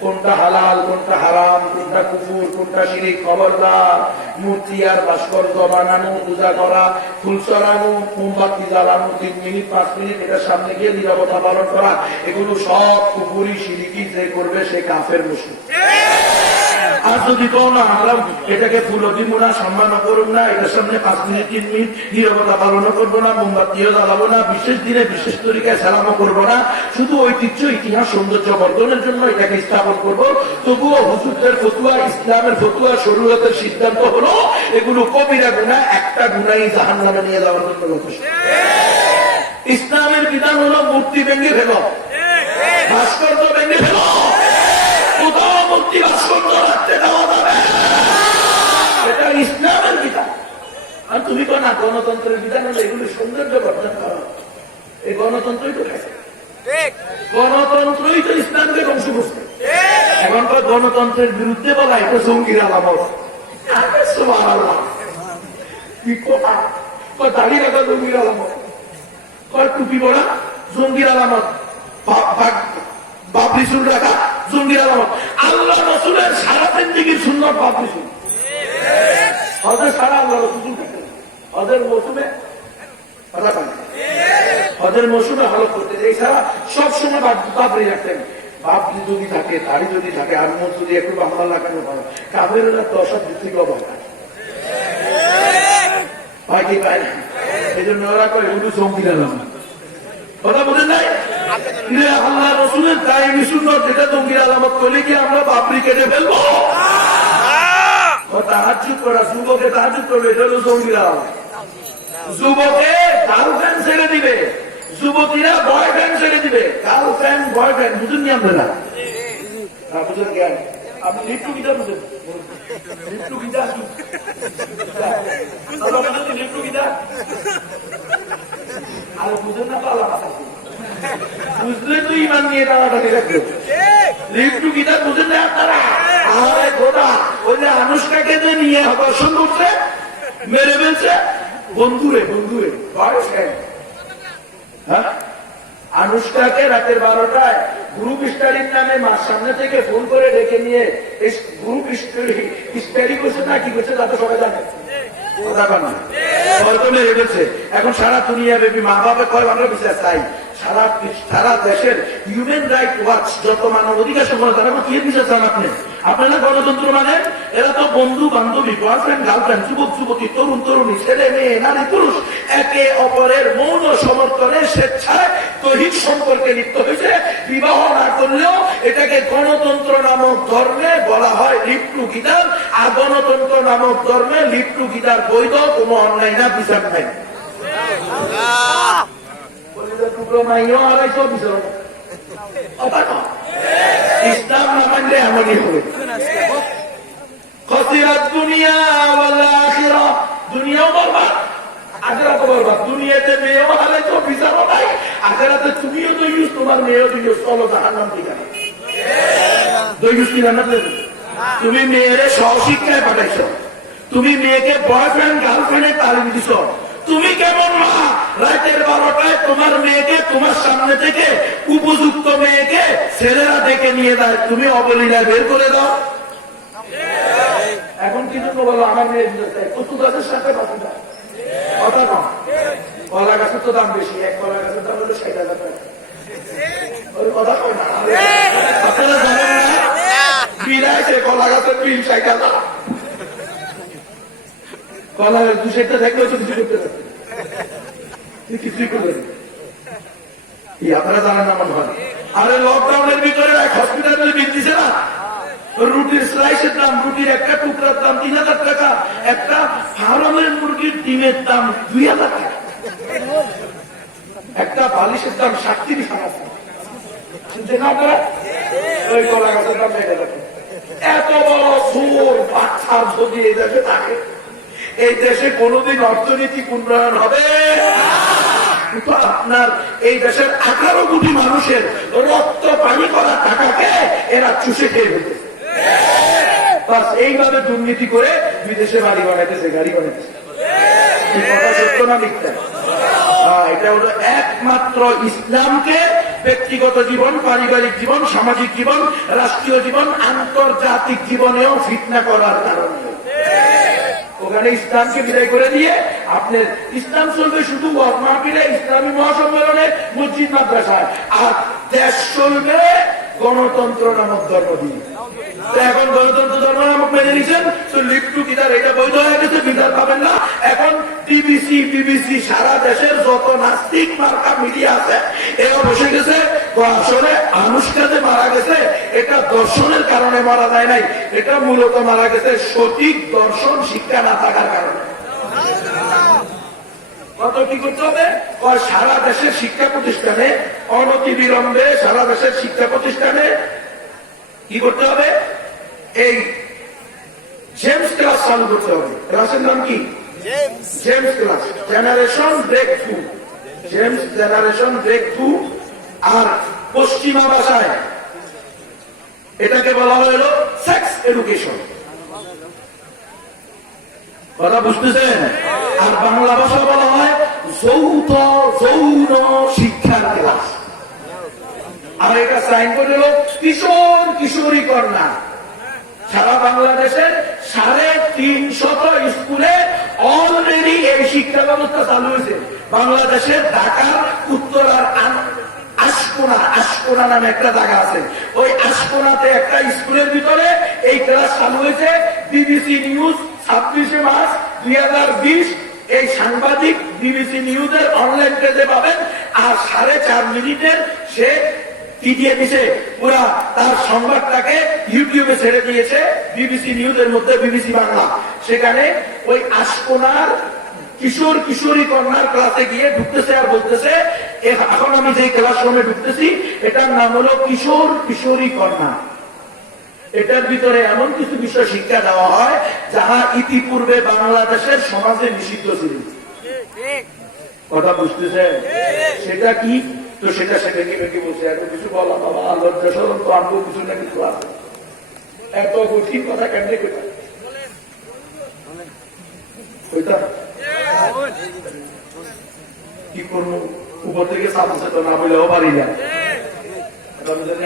কোনটা হালাল কোনটা হারাম কোনটা কুকুর কোনটা শিরিক খবরদার মূর্তি আর ভাস্কর্য বানানো পূজা করা ফুল চড়ানো মোমবাতি জ্বালানো 3 মিনিট 5 মিনিট এটার সামনে গিয়ে নীরবতা পালন করা এগুলো সব কুকুরি শিরিকি যে করবে সে কাফের মুশরিক আর যদি কও না আমরা এটাকে ফুল দিব না সম্মান করব না এটার সামনে 5 মিনিট 3 মিনিট নীরবতা পালন করবো না মোমবাতিও জ্বালাবো না বিশেষ দিনে বিশেষ তরিকায় সালামও করবো না শুধু ঐতিহ্য ইতিহাস সৌন্দর্য বর্ধনের জন্য এটাকে স্থাপন করবো তবুও হুজুরদের ফতুয়া ইসলামের ফতুয়া শরীয়তের সিদ্ধান্ত হলো এগুলো কবিরা গুনাহ একটা গুনাহই জাহান্নামে নিয়ে যাওয়ার জন্য যথেষ্ট ইসলামের বিধান হলো মূর্তি ভেঙে ফেলো ভাস্কর্য ভেঙে ফেলো কোথাও মূর্তি ভাস্কর্য রাখতে দেওয়া যাবে এটা ইসলামের বিধান আর তুমি তো না গণতন্ত্রের বিধান হলে এগুলো সৌন্দর্য বর্ধন করো এই গণতন্ত্রই তো খাইছে গণতন্ত্রই তো ইসলামকে ধ্বংস করছে এখন তো গণতন্ত্রের বিরুদ্ধে বলা এটা জঙ্গির আলামত কি কথা দাড়ি রাখা জঙ্গির আলামত টুপি পড়া জঙ্গির আলামত বাপ রিসুল রাখা জঙ্গির আলামত আল্লাহ রসুলের সারা জিন্দিগির সুন্দর বাপ রিসুল হজের সারা আল্লাহ রসুল হজের মৌসুমে হজের মৌসুমে হলক করতে এছাড়া সবসময় বাপরি রাখতেন বাপ যদি থাকে দাড়ি যদি থাকে আর মোট যদি একটু বাংলা লাগানো হয় কাবের 10 দিক থেকে অবাক পায় কি পায় না এই জন্য ওরা কয় এগুলো জঙ্গির আলামত কথা বলেন নাই আল্লাহ রসুলের দায়ী সুন্দর যেটা জঙ্গির আলামত করলে কি আমরা বাপরি কেটে ফেলবো তাহাজ্জুদ করা যুবকে তাহাজ্জুদ করবে এটা হলো জঙ্গির আলামত যুবকে গার্লফ্রেন্ড ছেড়ে দিবে যুবতীরা বয়ফ্রেন্ড ছেড়ে দিবে গার্লফ্রেন্ড বয়ফ্রেন্ড বুঝুন নি আপনারা বুঝুন জ্ঞান আপনি লিপ্টু গীতা বুঝুন লিপ্টু গীতা লিপ্টু গীতা আর বুঝুন না পালা বুঝলে তুই ইমান নিয়ে টানাটানি রাখবে লিপ্টু গীতা বুঝে না তারা আরে গোটা ওই যে আনুষ্কাকে যে নিয়ে আকর্ষণ করছে মেরে ফেলছে বন্ধুরে বয়ফ্রেন্ড হ্যাঁ আনুষ্কাকে রাতের 12টায় গ্রুপ স্টাডির নামে মার সামনে থেকে ফোন করে ডেকে নিয়ে গ্রুপ স্টাডি করছে না কি করছে তা তো সবাই জানে হয়তো মেরে ফেলছে এখন সারা দুনিয়া ব্যাপী মা বাবা কয় আমরা বিচার চাই সারা দেশের হিউম্যান রাইট ওয়াচ যত মানব অধিকার সংগঠন তারা কি বিচার চান আপনি আপনারা গণতন্ত্র মানে এরা তো বন্ধু বান্ধবী বয়ফ্রেন্ড গার্লফ্রেন্ড যুবক যুবতী তরুণ তরুণী ছেলে মেয়ে নারী পুরুষ একে অপরের মৌন সমর্থনে স্বেচ্ছায় দৈহিক সম্পর্কে লিপ্ত হয়েছে বিবাহ না করলেও এটাকে গণতন্ত্র নামক ধর্মে বলা হয় লিপ্টু গীতার আর গণতন্ত্র নামক ধর্মে লিপ্টু গীতার বৈধ কোনো অন্যায় না বিচার নাই ইসলাম না মানলে এমনই হবে খসিরাত দুনিয়া ওয়াল আখিরা দুনিয়াও বরবাদ আখিরাতও বরবাদ দুনিয়াতে মেয়েও হারাইছো বিচারও নাই আখিরাতে তুমিও তো ইউজ তোমার মেয়েও দিও চলো জাহান্নাম ঠিকানা দৈবিক কিনা না তুমি মেয়েরে সহশিক্ষায় পাঠাইছো তুমি মেয়েকে বয়ফ্রেন্ড গার্লফ্রেন্ডে তালিম দিছো তুমি কেমন মা রাতের 12টায় তোমার মেয়েকে তোমার সামনে থেকে উপযুক্ত মেয়েকে ছেলেরা ডেকে নিয়ে দেয় তুমি অবলীলায় বের করে দাও এখন কি জন্য বলো আমার মেয়ে কচু গাছের সাথে কথা কম কলা গাছের তো দাম বেশি এক কলা গাছের দাম হলো 60,000 টাকা কথা কয় না আপনারা জানেন না বিলাইছে কলা গাছের বিল 60,000 কলা গাছ 200টা থাকলেও তো কিছু করতে পারবে কিছুই করবে আপনারা জানেন না মনে হয় আরে লকডাউনের ভিতরে এক হসপিটালের বিল দিছে না রুটির স্লাইসের দাম রুটির একটা টুকরার দাম 3,000 টাকা একটা ফার্মের মুরগির ডিমের দাম 2,000 টাকা একটা বালিশের দাম 37,000 ওই কলা গাছের দাম 1,000 এত বড় সুর বাচ্চার যদি এই দেশে থাকে এই দেশে কোনদিন অর্থনৈতিক উন্নয়ন হবে আপনার এই দেশের 18 কোটি মানুষের রক্ত পানি করা টাকাকে এরা চুষে খেয়ে ফেলতেছে এইভাবে দুর্নীতি করে বিদেশে বাড়ি বানাইতেছে গাড়ি বানাইতেছে কথা সত্য না মিথ্যা এটা হলো একমাত্র ইসলামকে ব্যক্তিগত জীবন পারিবারিক জীবন সামাজিক জীবন রাষ্ট্রীয় জীবন আন্তর্জাতিক জীবনেও ফিতনা করার কারণে ওখানে ইসলামকে বিদায় করে দিয়ে আপনার ইসলাম চলবে শুধু মাহফিলে ইসলামী মহাসম্মেলনে মসজিদ মাদ্রাসায় আর দেশ চলবে গণতন্ত্র নামক ধর্ম দিয়ে এখন গণতন্ত্র ধর্ম নামক মেনে নিচ্ছেন তো লিপ্টু গীতার এটা বৈধ হয়ে গেছে বিচার পাবেন না এখন বিবিসি সারা দেশের যত নাস্তিক মার্কা মিডিয়া আছে এরা বসে গেছে আসলে আনুষ্কা যে মারা গেছে এটা দর্শনের কারণে মারা যায় নাই এটা মূলত মারা গেছে সঠিক দর্শন শিক্ষা না থাকার কারণে কত কি করতে হবে সারা দেশের শিক্ষা প্রতিষ্ঠানে অনতি বিলম্বে সারা দেশের শিক্ষা প্রতিষ্ঠানে কি করতে হবে এই জেমস ক্লাস চালু করতে হবে ক্লাসের নাম কি James class generation breakthrough James generation breakthrough আর পশ্চিমা ভাষায় এটাকে বলা হলো সেক্স এডুকেশন কথা বুঝতেছেন আর বাংলা ভাষা বলা হয় যৌন শিক্ষার ক্লাস আর এটা সাইন করে হলো কিশোর কিশোরী কন্যা সারা বাংলাদেশের 350 স্কুলে অলরেডি এই শিক্ষা ব্যবস্থা চালু হয়েছে বাংলাদেশের ঢাকার উত্তরার আশকোনা নামে একটা জায়গা আছে ওই আশকোনাতে একটা স্কুলের ভিতরে এই ক্লাস চালু হয়েছে বিবিসি নিউজ 26 মার্চ 2020 এই সাংবাদিক বিবিসি নিউজের অনলাইন পেজে পাবেন আর 4.5 মিনিটের সে কি দিয়ে দিছে পুরা তার সংবাদটাকে ইউটিউবে ছেড়ে দিয়েছে বিবিসি নিউজের মধ্যে বিবিসি বাংলা সেখানে ওই আশকোনার কিশোর কিশোরী কন্যার ক্লাসে গিয়ে ঢুকতেছে আর বলতেছে এখন আমি যে ক্লাসরুমে ঢুকতেছি এটার নাম হলো কিশোর কিশোরী কন্যা এটার ভিতরে এমন কিছু বিষয় শিক্ষা দেওয়া হয় যাহা ইতিপূর্বে বাংলাদেশের সমাজে নিষিদ্ধ ছিল কথা বুঝতেছে সেটা কি তো সেটা সে ভেঙে ভেঙে বসে এত কিছু বলা বাবা লজ্জা সরম তো আনবো কিছু না কিছু আছে এত কঠিন কথা কেমনে কইতা কইতা কি করবো উপর থেকে সামনে তো না বললেও পারি না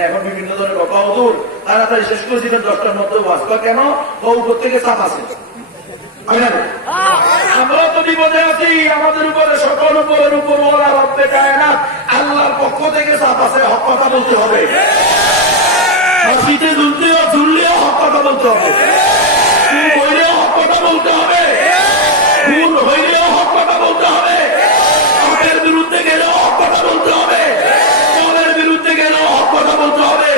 এখন বিভিন্ন ধরনের কথা হতুর তাড়াতাড়ি শেষ করেছিলেন 10টার মধ্যে বাঁচবা কেন ও উপর থেকে চাপ আছে আমরা তো বিপদে আছি আমাদের উপরে সকল উপরের উপর ওরা রব্বে যায় না আল্লাহর পক্ষ থেকে চাপ আছে হক কথা বলতে হবে হাসিতে ঝুললেও হক কথা বলতে হবে ভুল হইলেও হক কথা বলতে হবে ভুল হইলেও হক কথা বলতে হবে হকের বিরুদ্ধে গেলেও হক কথা বলতে হবে দলের বিরুদ্ধে গেলেও হক কথা বলতে হবে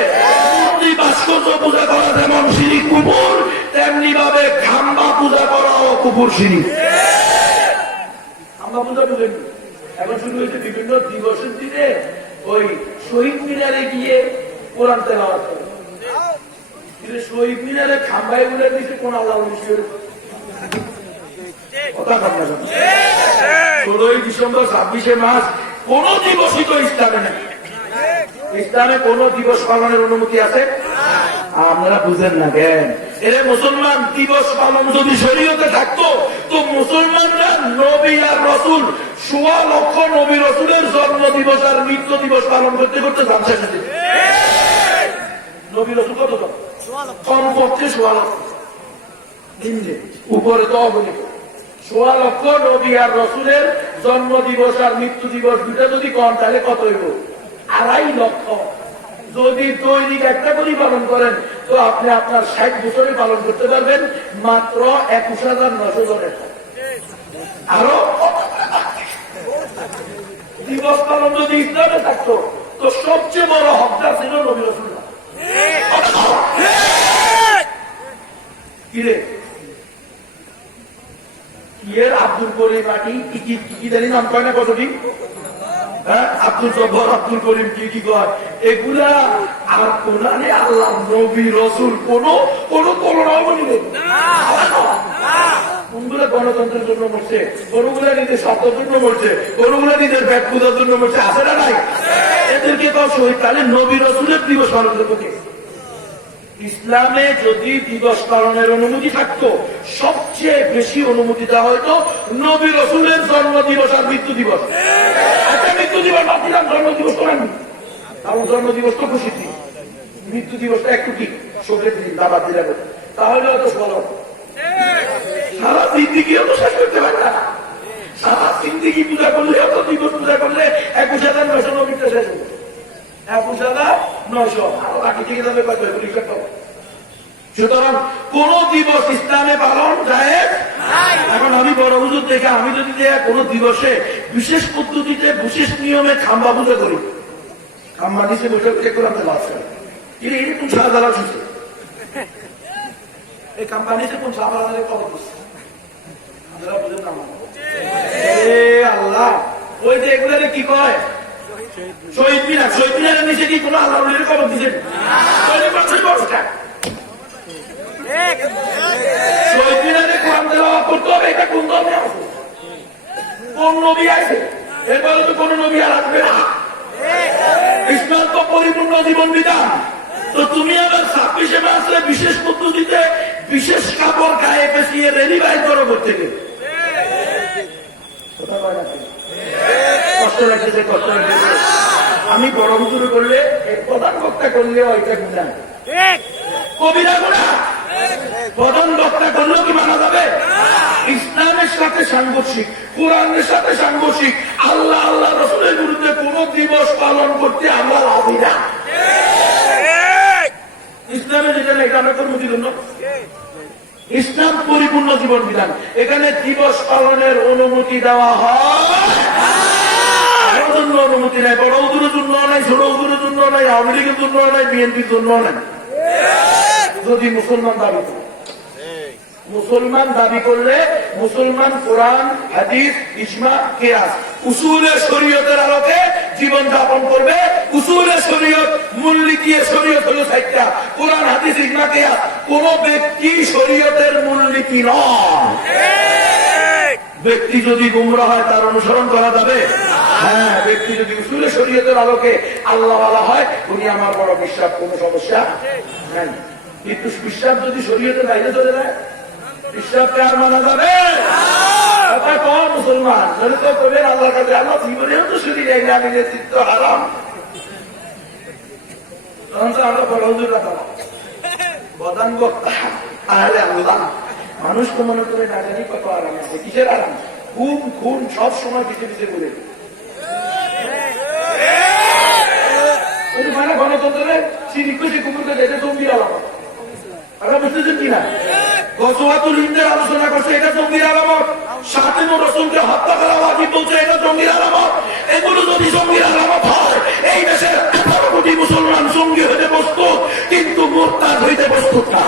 মূর্তি ভাস্কর্য পূজা করা যেমন শিরিক কুকুর তেমনি ভাবে খাম্বা পূজা করাও কুকুর শিরিক খাম্বা পূজা বুঝেন এখন শুরু হয়েছে বিভিন্ন দিবসের দিনে ওই শহীদ মিনারে গিয়ে কোরআন তেলাওয়াত করে কিন্তু শহীদ মিনারে খাম্বায় বলে দিয়েছে কোন আল্লাহ বিষয়ের কথা ভাবনা 16 ডিসেম্বর 26 মার্চ কোন দিবসই তো ইসলামে নেই ইসলামে কোন দিবস পালনের অনুমতি আছে আপনারা বুঝেন না কেন এরে মুসলমান দিবস পালন যদি শরীয়তে থাকতো তো মুসলমানরা নবী আর রসুল 16 লক্ষ নবী রসুলের জন্ম দিবস আর মৃত্যু দিবস পালন করতে করতে জানছে নবী রসুল কত কমপক্ষে 16 লক্ষ নিম্নে উপরে তো অগণিত 16 লক্ষ নবী আর রসুলের জন্ম দিবস আর মৃত্যু দিবস দুটা যদি কম তাহলে কত হইব 2.5 লক্ষ যদি দৈনিক একটা করে পালন করেন তো আপনি আপনার 60 বছরে পালন করতে পারবেন মাত্র 21,900 জনের আরো দিবস পালন যদি ইসলামে থাকতো তো সবচেয়ে বড় হকদার ছিল নবী রাসূলুল্লাহ কিরে কিয়ের আব্দুল করিম আটি কি জানি নাম কয় না কতটি আব্দুল জব্বার আব্দুল করিম কি কয় এগুলা আর কোরআনে আল্লাহ নবী রসুল কোন তুলনাও বলিবে কোনগুলা গণতন্ত্রের জন্য মরছে কোনগুলা নিজের স্বার্থের জন্য মরছে কোনগুলা নিজের ব্যাগ পূজার জন্য মরছে আছে না নাই এদেরকে তো শহীদ তাহলে নবী রসুলের দিবস পালন করবে ইসলামে যদি দিবস পালনের অনুমতি থাকতো সবচেয়ে বেশি অনুমতি দেওয়া হয়তো নবী রসুলের জন্ম দিবস আর মৃত্যু দিবস আচ্ছা মৃত্যু দিবস বাদ দিলাম জন্ম দিবস করেন কারণ জন্ম দিবস তো খুশি দিন মৃত্যু দিবসটা একটু ঠিক শোকের দিন বাদ দিলাম তাহলে হয়তো বলো সারা জিন্দিগিও তো শেষ করতে পারে না সারা জিন্দিগি পূজা করলে অত দিবস পূজা করলে 21,900 নবীটা শেষ হবে 21,900 আরো বাকি থেকে যাবে সুতরাং কোন দিবস ইসলামে পালন যায় এখন আমি বড় হুজুর দেখে আমি যদি কোন দিবসে বিশেষ পদ্ধতিতে বিশেষ নিয়মে খাম্বা পূজা করি খাম্বা নিচে বসে বসে কোরআন তেলাওয়াত করি কিন্তু এরকম সাধারণ সুযোগ এই খাম্বা নিচে কোন সাধারণের খবর করছে আপনারা বুঝেন না আল্লাহ ওই যে এগুলো কি কয় শহীদ মিনারের নিচে কি কোন আল্লাহ খবর দিচ্ছেন শহীদ মিনারে কোরআন তেলাওয়াত করতে হবে এটা কোন ধর্মে আছে কোন নবী আছে এরপরে তো কোন নবী আর আসবে না ইসলাম তো পরিপূর্ণ জীবন বিধান তো তুমি আবার 26 মাসে বিশেষ পদ্ধতিতে বিশেষ কাপড় গায়ে পেঁচিয়ে রেলি বাইর করো থেকে কষ্ট লাগছে কষ্ট লাগছে আমি বড় হুজুর করলে প্রধান বক্তা করলেও এটা গুণা কবিরা গুণা প্রধান বক্তা করলেও কি মানা যাবে ইসলামের সাথে সাংঘর্ষিক কোরআনের সাথে সাংঘর্ষিক আল্লাহ রসুলের বিরুদ্ধে কোন দিবস পালন করতে আমরা রাজি না ইসলামে যেটা নেই এটা আমরা করবো কি জন্য ইসলাম পরিপূর্ণ জীবন বিধান এখানে দিবস পালনের অনুমতি দেওয়া হয় জন্য অনুমতি নাই বড় উদুরের জন্য নাই ছোট উদুরের জন্য নাই আওয়ামী লীগের জন্য নাই বিএনপির জন্য নাই যদি মুসলমান দাবি করে মুসলমান দাবি করলে মুসলমান কোরআন হাদিস ইজমা কিয়াস উসুলে শরীয়তের আলোকে জীবন যাপন করবে উসুলে শরীয়ত মূলনীতি শরীয়ত হলো 6টা কোরআন হাদিস ইজমা কিয়াস কোন ব্যক্তি শরীয়তের মূলনীতি নয় ব্যক্তি যদি গুমরা হয় তার অনুসরণ করা যাবে হ্যাঁ, ব্যক্তি যদি উসুলে শরীয়তের আলোকে আল্লাহওয়ালা হয়, উনি আমার বড় বিশ্বাস, কোনো সমস্যা নাই। কিন্তু বিশ্বাস যদি শরীয়তের বাইরে চলে যায়, বিশ্বাসকে আর মানা যাবে? কথা কম মুসলমান, ধরে তো করবেন আল্লাহর কাছে, আল্লাহ জীবনেও তো শুনি যাই না, আমি নেতৃত্ব হারাম। তখন তো আমরা বড় হুজুররা পাবো বদান বক্তা। আরে আল্লাহ, মানুষ তো মনে করে না জানি কত আরাম আছে। কিসের আরাম? খুন খুন সব সময় পিছিয়ে পিছিয়ে বলে মানে গণতন্ত্রের সিরিকুশি কুকুরকে যেতে জঙ্গির আলামত। আপনারা বুঝতেছেন কিনা? গজওয়াতুল হিন্দের আলোচনা করছে, এটা জঙ্গির আলামত। শাতিনুর রাসূলকে হত্যা করা ওয়াজিব বলছে, এটা জঙ্গির আলামত। এগুলো যদি জঙ্গির আলামত হয়, এই দেশের 18 কোটি মুসলমান জঙ্গি হতে প্রস্তুত, কিন্তু মুরতাদ হইতে প্রস্তুত না।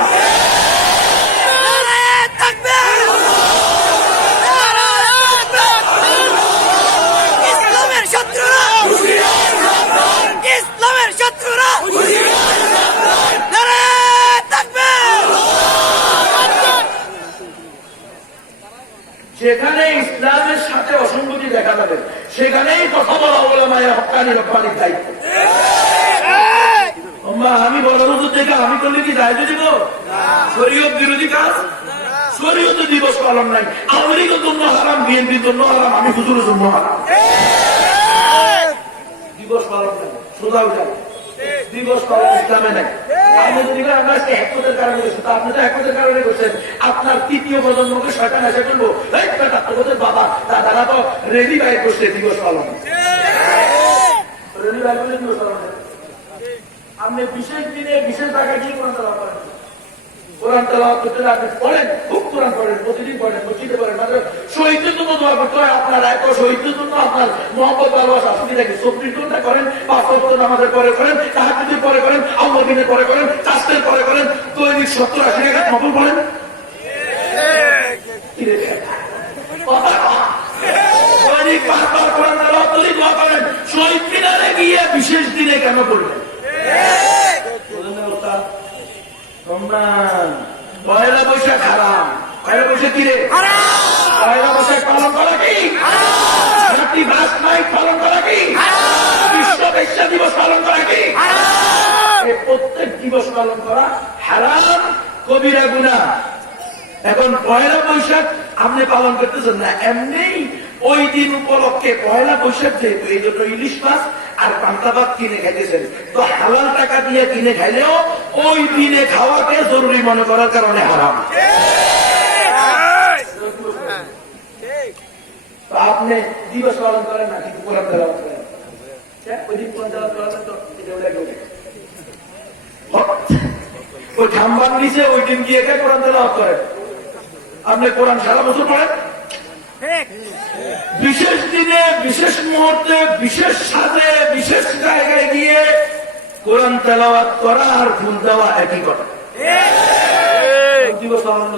ইসলামের শত্রুরা, ইসলামের শত্রুরা, নারায়ে তাকবীর। যেখানে ইসলামের সাথে অসঙ্গতি দেখা যাবে, সেখানেই কথা বলা ওলামায়ে হক্কানি রব্বানির দায়িত্ব। আমি বড় হুজুর থেকে আমি করলে কি দায়িত্ব দিব? শরীয়ত বিরোধী কাজ, শরীয়ত দিবস পালন নাই। আওয়ামী লীগের জন্য হারাম, বিএনপির জন্য হারাম, আমি হুজুরের জন্য হারাম। দিবস পালন নাই, সোজা উঠা দিবস পালন ইসলামে নাই। আপনি যদি আমরা একতার কারণে করছি, তা আপনি তো একতার কারণে করছেন। আপনার তৃতীয় প্রজন্মকে শয়তান এসে করবো, তোদের বাবা দাদারা তো রেডি বাইর করছে দিবস পালন। রেডি বাইর করলে দিবস পালন। আপনি বিশেষ দিনে বিশেষ জায়গায় গিয়ে কোরআন তেলাওয়াত করেন। কোরআন তেলাওয়াত করতে আপনি পড়েন, খুব কোরআন পড়েন, প্রতিদিন পড়েন, মসজিদে পড়েন। মাত্র শহীদের জন্য দোয়া করতে হয় আপনার, এত শহীদের জন্য আপনার মহব্বত ভালোবাসা সুবিধা কি? 24 ঘন্টা করেন, 5 ওয়াক্ত নামাজের পরে করেন, তাহাজ্জুদের পরে করেন, আল্লাহর দিনের পরে করেন, চাষের পরে করেন, দৈনিক 70-80 টাকা নফল পড়েন। দৈনিক 5 বার কোরআন তেলাওয়াত করে দোয়া করেন। শহীদ মিনারে গিয়ে বিশেষ দিনে কেন করবেন? পয়লা বৈশাখ হারাম। পয়লা বৈশাখ কি রে? পয়লা বৈশাখ পালন করা কি? পালন করা কি? বিশ্ব বেশ্যা দিবস পালন করা কি? এই প্রত্যেক দিবস পালন করা হারাম, কবিরা গুনাহ। এখন পয়লা বৈশাখ আপনি পালন করতেছেন না, এমনি ওই দিন উপলক্ষে পয়লা বৈশাখ যেহেতু, এই জন্য ইলিশ মাছ আর পান্তা ভাত কিনে খাইতেছেন। তো হালাল টাকা দিয়ে কিনে খাইলেও ওই দিনে খাওয়াকে জরুরি মনে করার কারণে হারাম। তো আপনি দিবস পালন করেন না, কিন্তু কোরআন তেলাওয়াত করেন। ওই দিন কোরআন তেলাওয়াত করেন তো ওই খাম্বার নিচে ওই দিন গিয়ে কোরআন তেলাওয়াত করেন। আপনি কোরআন সারা বছর পড়েন, বিশেষ দিনে বিশেষ মুহূর্তে বিশেষ সাজে বিশেষ জায়গায় গিয়ে কোরআন তেলাওয়াত করা আর ফুল দেওয়া একই কথা। দিবস পালন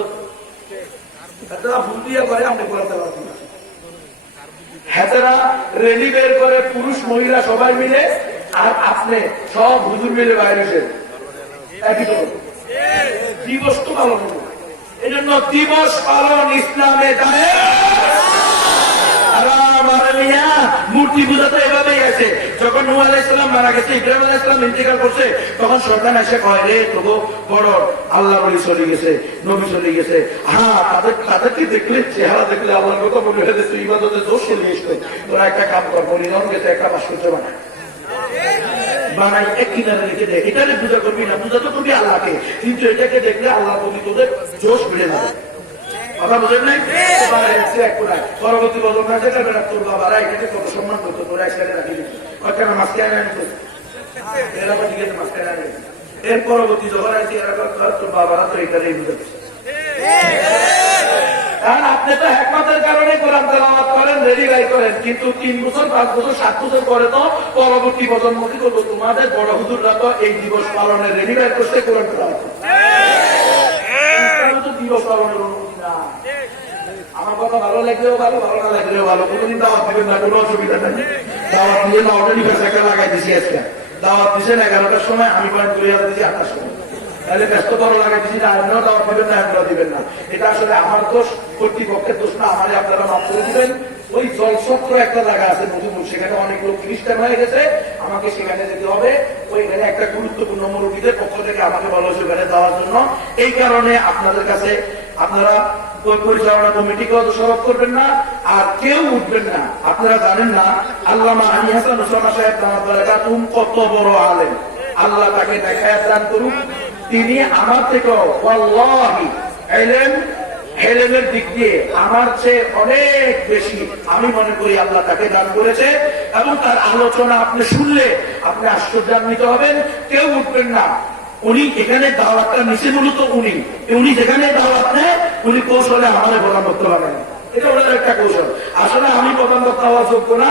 ফুল দিয়ে করে, আপনি কোরআন তেলাওয়াত করেন। হেতেরা রেলি বের করে পুরুষ মহিলা সবাই মিলে, আর আপনি সব হুজুর মিলে বাইরে একই তো দিবস তো পালন করবো। এই জন্য দিবস পালন ইসলামে জানে মূর্তি পূজাতে এভাবেই আছে। যখন নূহ আলাইহিস সালাম মারা গেছে, ইব্রাহিম আলাইহিস সালাম ইন্তেকাল করছে, তখন শয়তান এসে কয়, রে তবু বড় আল্লাহ বলি চলে গেছে, নবী চলে গেছে। হ্যাঁ, তাদেরকে দেখলে, চেহারা দেখলে আল্লাহর কথা মনে হয়ে যাচ্ছে, ইবাদতে জোর চলে এসছে। তোরা একটা কাম কর, বলিদান গেছে একটা ভাস্কর্য বানাই এক কিনারে রেখে দেয়। এটারে পূজা করবি না, পূজা তো করবি আল্লাহকে, কিন্তু এটাকে দেখলে আল্লাহ বলি তোদের জোশ বেড়ে যাবে। কথা বুঝেন নাই? পরবর্তী প্রজন্ম তোর বাবারা এটাকে কত সম্মান করতো, তোরা একসাথে রাখি দিত কেন মাঝখানে আনতো, এরা ঠিক আছে মাঝখানে আনে। এর পরবর্তী যখন আছে এরা তোর বাবারা তো এটাই বুঝাচ্ছে। কারণ আপনি তো একমাত্রের কারণে কোরআন তেলাওয়াত করেন, রেডি বাই করেন, কিন্তু 3 বছর 5 বছর 7 বছর পরে তো পরবর্তী প্রজন্ম কি করবো? তোমাদের বড় হুজুররা তো এই দিবস পালনের রেডি বাই করছে, কোরআন তেলাওয়াত তো দিবস পালনের অনুমতি না। আমার কথা ভালো লাগলেও ভালো, ভালো না লাগলেও ভালো, কোনদিন দাওয়াত দিবেন না, কোনো অসুবিধা নেই। দাওয়াত দিয়ে না অটো নিবে লাগাই দিছি। আজকে দাওয়াত দিচ্ছেন 11টার সময়, আমি পয়েন্ট করে দিচ্ছি 8টার সময়। তাহলে ব্যস্ত বড় লাগাই দিচ্ছি না, আপনিও দাওয়াত দিবেন না, আপনারা দিবেন না। এটা আসলে আমার দোষ, কর্তৃপক্ষের দোষ না। আমারে আপনারা মাফ করে দিবেন। ওই জলচক্র একটা জায়গা আছে মধুপুর, সেখানে অনেক লোক খ্রিস্টান হয়ে গেছে, আমাকে সেখানে যেতে হবে। ওইখানে একটা গুরুত্বপূর্ণ মুরব্বীদের পক্ষ থেকে আমাকে বলা হয়েছে ওখানে যাওয়ার জন্য। এই কারণে আপনাদের কাছে আপনারা পরিচালনা কমিটিকেও দোষারোপ করবেন না, আর কেউ উঠবেন না। আপনারা জানেন না আল্লামা আলী হাসান ওসামা সাহেব দামাতুম কত বড় আলেম, আল্লাহ তাকে দেখায় দান করুক। তিনি আমার থেকেও ওয়াল্লাহি হেলেমের দিক দিয়ে আমার চেয়ে অনেক বেশি আমি মনে করি আল্লাহ তাকে দান করেছে, এবং তার আলোচনা আপনি শুনলে আপনি আশ্চর্যান্বিত হবেন। কেউ উঠবেন না। উনি এখানে দাওয়াতটা নিচে মূলত উনি যেখানে দাওয়াত নেয় উনি কৌশলে আমাদের প্রধান বক্তা বানায়, এটা ওনার একটা কৌশল। আসলে আমি প্রধান বক্তা হওয়ার যোগ্য না,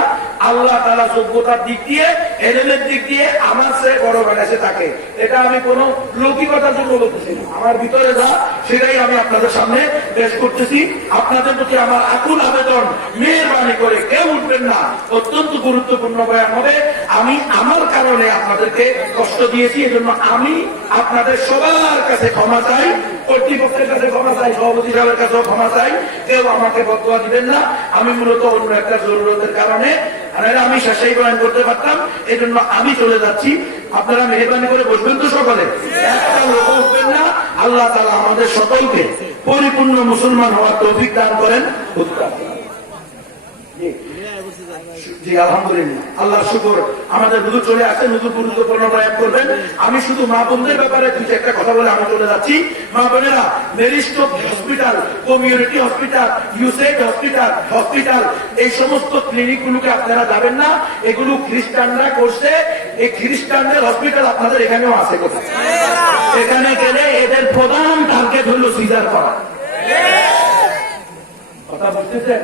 আল্লাহ তাআলা যোগ্যতার দিক দিয়ে এলেমের দিক দিয়ে আমার চেয়ে বড় বানাইছে তাকে। এটা আমি কোন লৌকিকতার জন্য বলতেছি না, আমার ভিতরে যা সেটাই আমি আপনাদের সামনে পেশ করতেছি। আপনাদের প্রতি আমার আকুল আবেদন, মেহেরবানি করে কেউ উঠবেন না। অত্যন্ত গুরুত্বপূর্ণ বয়ান হবে। আমি আমার কারণে আপনাদেরকে কষ্ট দিয়েছি, এজন্য আমি আপনাদের সবার কাছে ক্ষমা চাই, কর্তৃপক্ষের কাছে ক্ষমা চাই, সভাপতি সাহেবের কাছেও ক্ষমা চাই। কেউ আমাকে বদয়া দিবেন না। আমি মূলত অন্য একটা জরুরতের কারণে আমি শেষেই বয়ান করতে পারতাম, এই জন্য আমি চলে যাচ্ছি। আপনারা মেহরবানি করে বসবেন তো সকলে, একটা লোক উঠবেন না। আল্লাহ তাআলা আমাদের সকলকে পরিপূর্ণ মুসলমান হওয়ার তৌফিক দান করেন। জি আলহামদুলিল্লাহ, আল্লাহ শুকর। আমাদের হুজুর চলে আসেন, হুজুর গুরুত্বপূর্ণ বয়ান করবেন। আমি শুধু মা বোনদের ব্যাপারে দুই একটা কথা বলে আমি চলে যাচ্ছি। মা বোনেরা, মেরিস্টোক হসপিটাল, কমিউনিটি হসপিটাল, ইউসেড হসপিটাল, এই সমস্ত ক্লিনিক গুলোকে আপনারা যাবেন না। এগুলো খ্রিস্টানরা করছে। এই খ্রিস্টানদের হসপিটাল আপনাদের এখানেও আছে কোথায়? এখানে গেলে এদের প্রধান টার্গেট হলো সিজার করা। কথা বুঝতেছেন?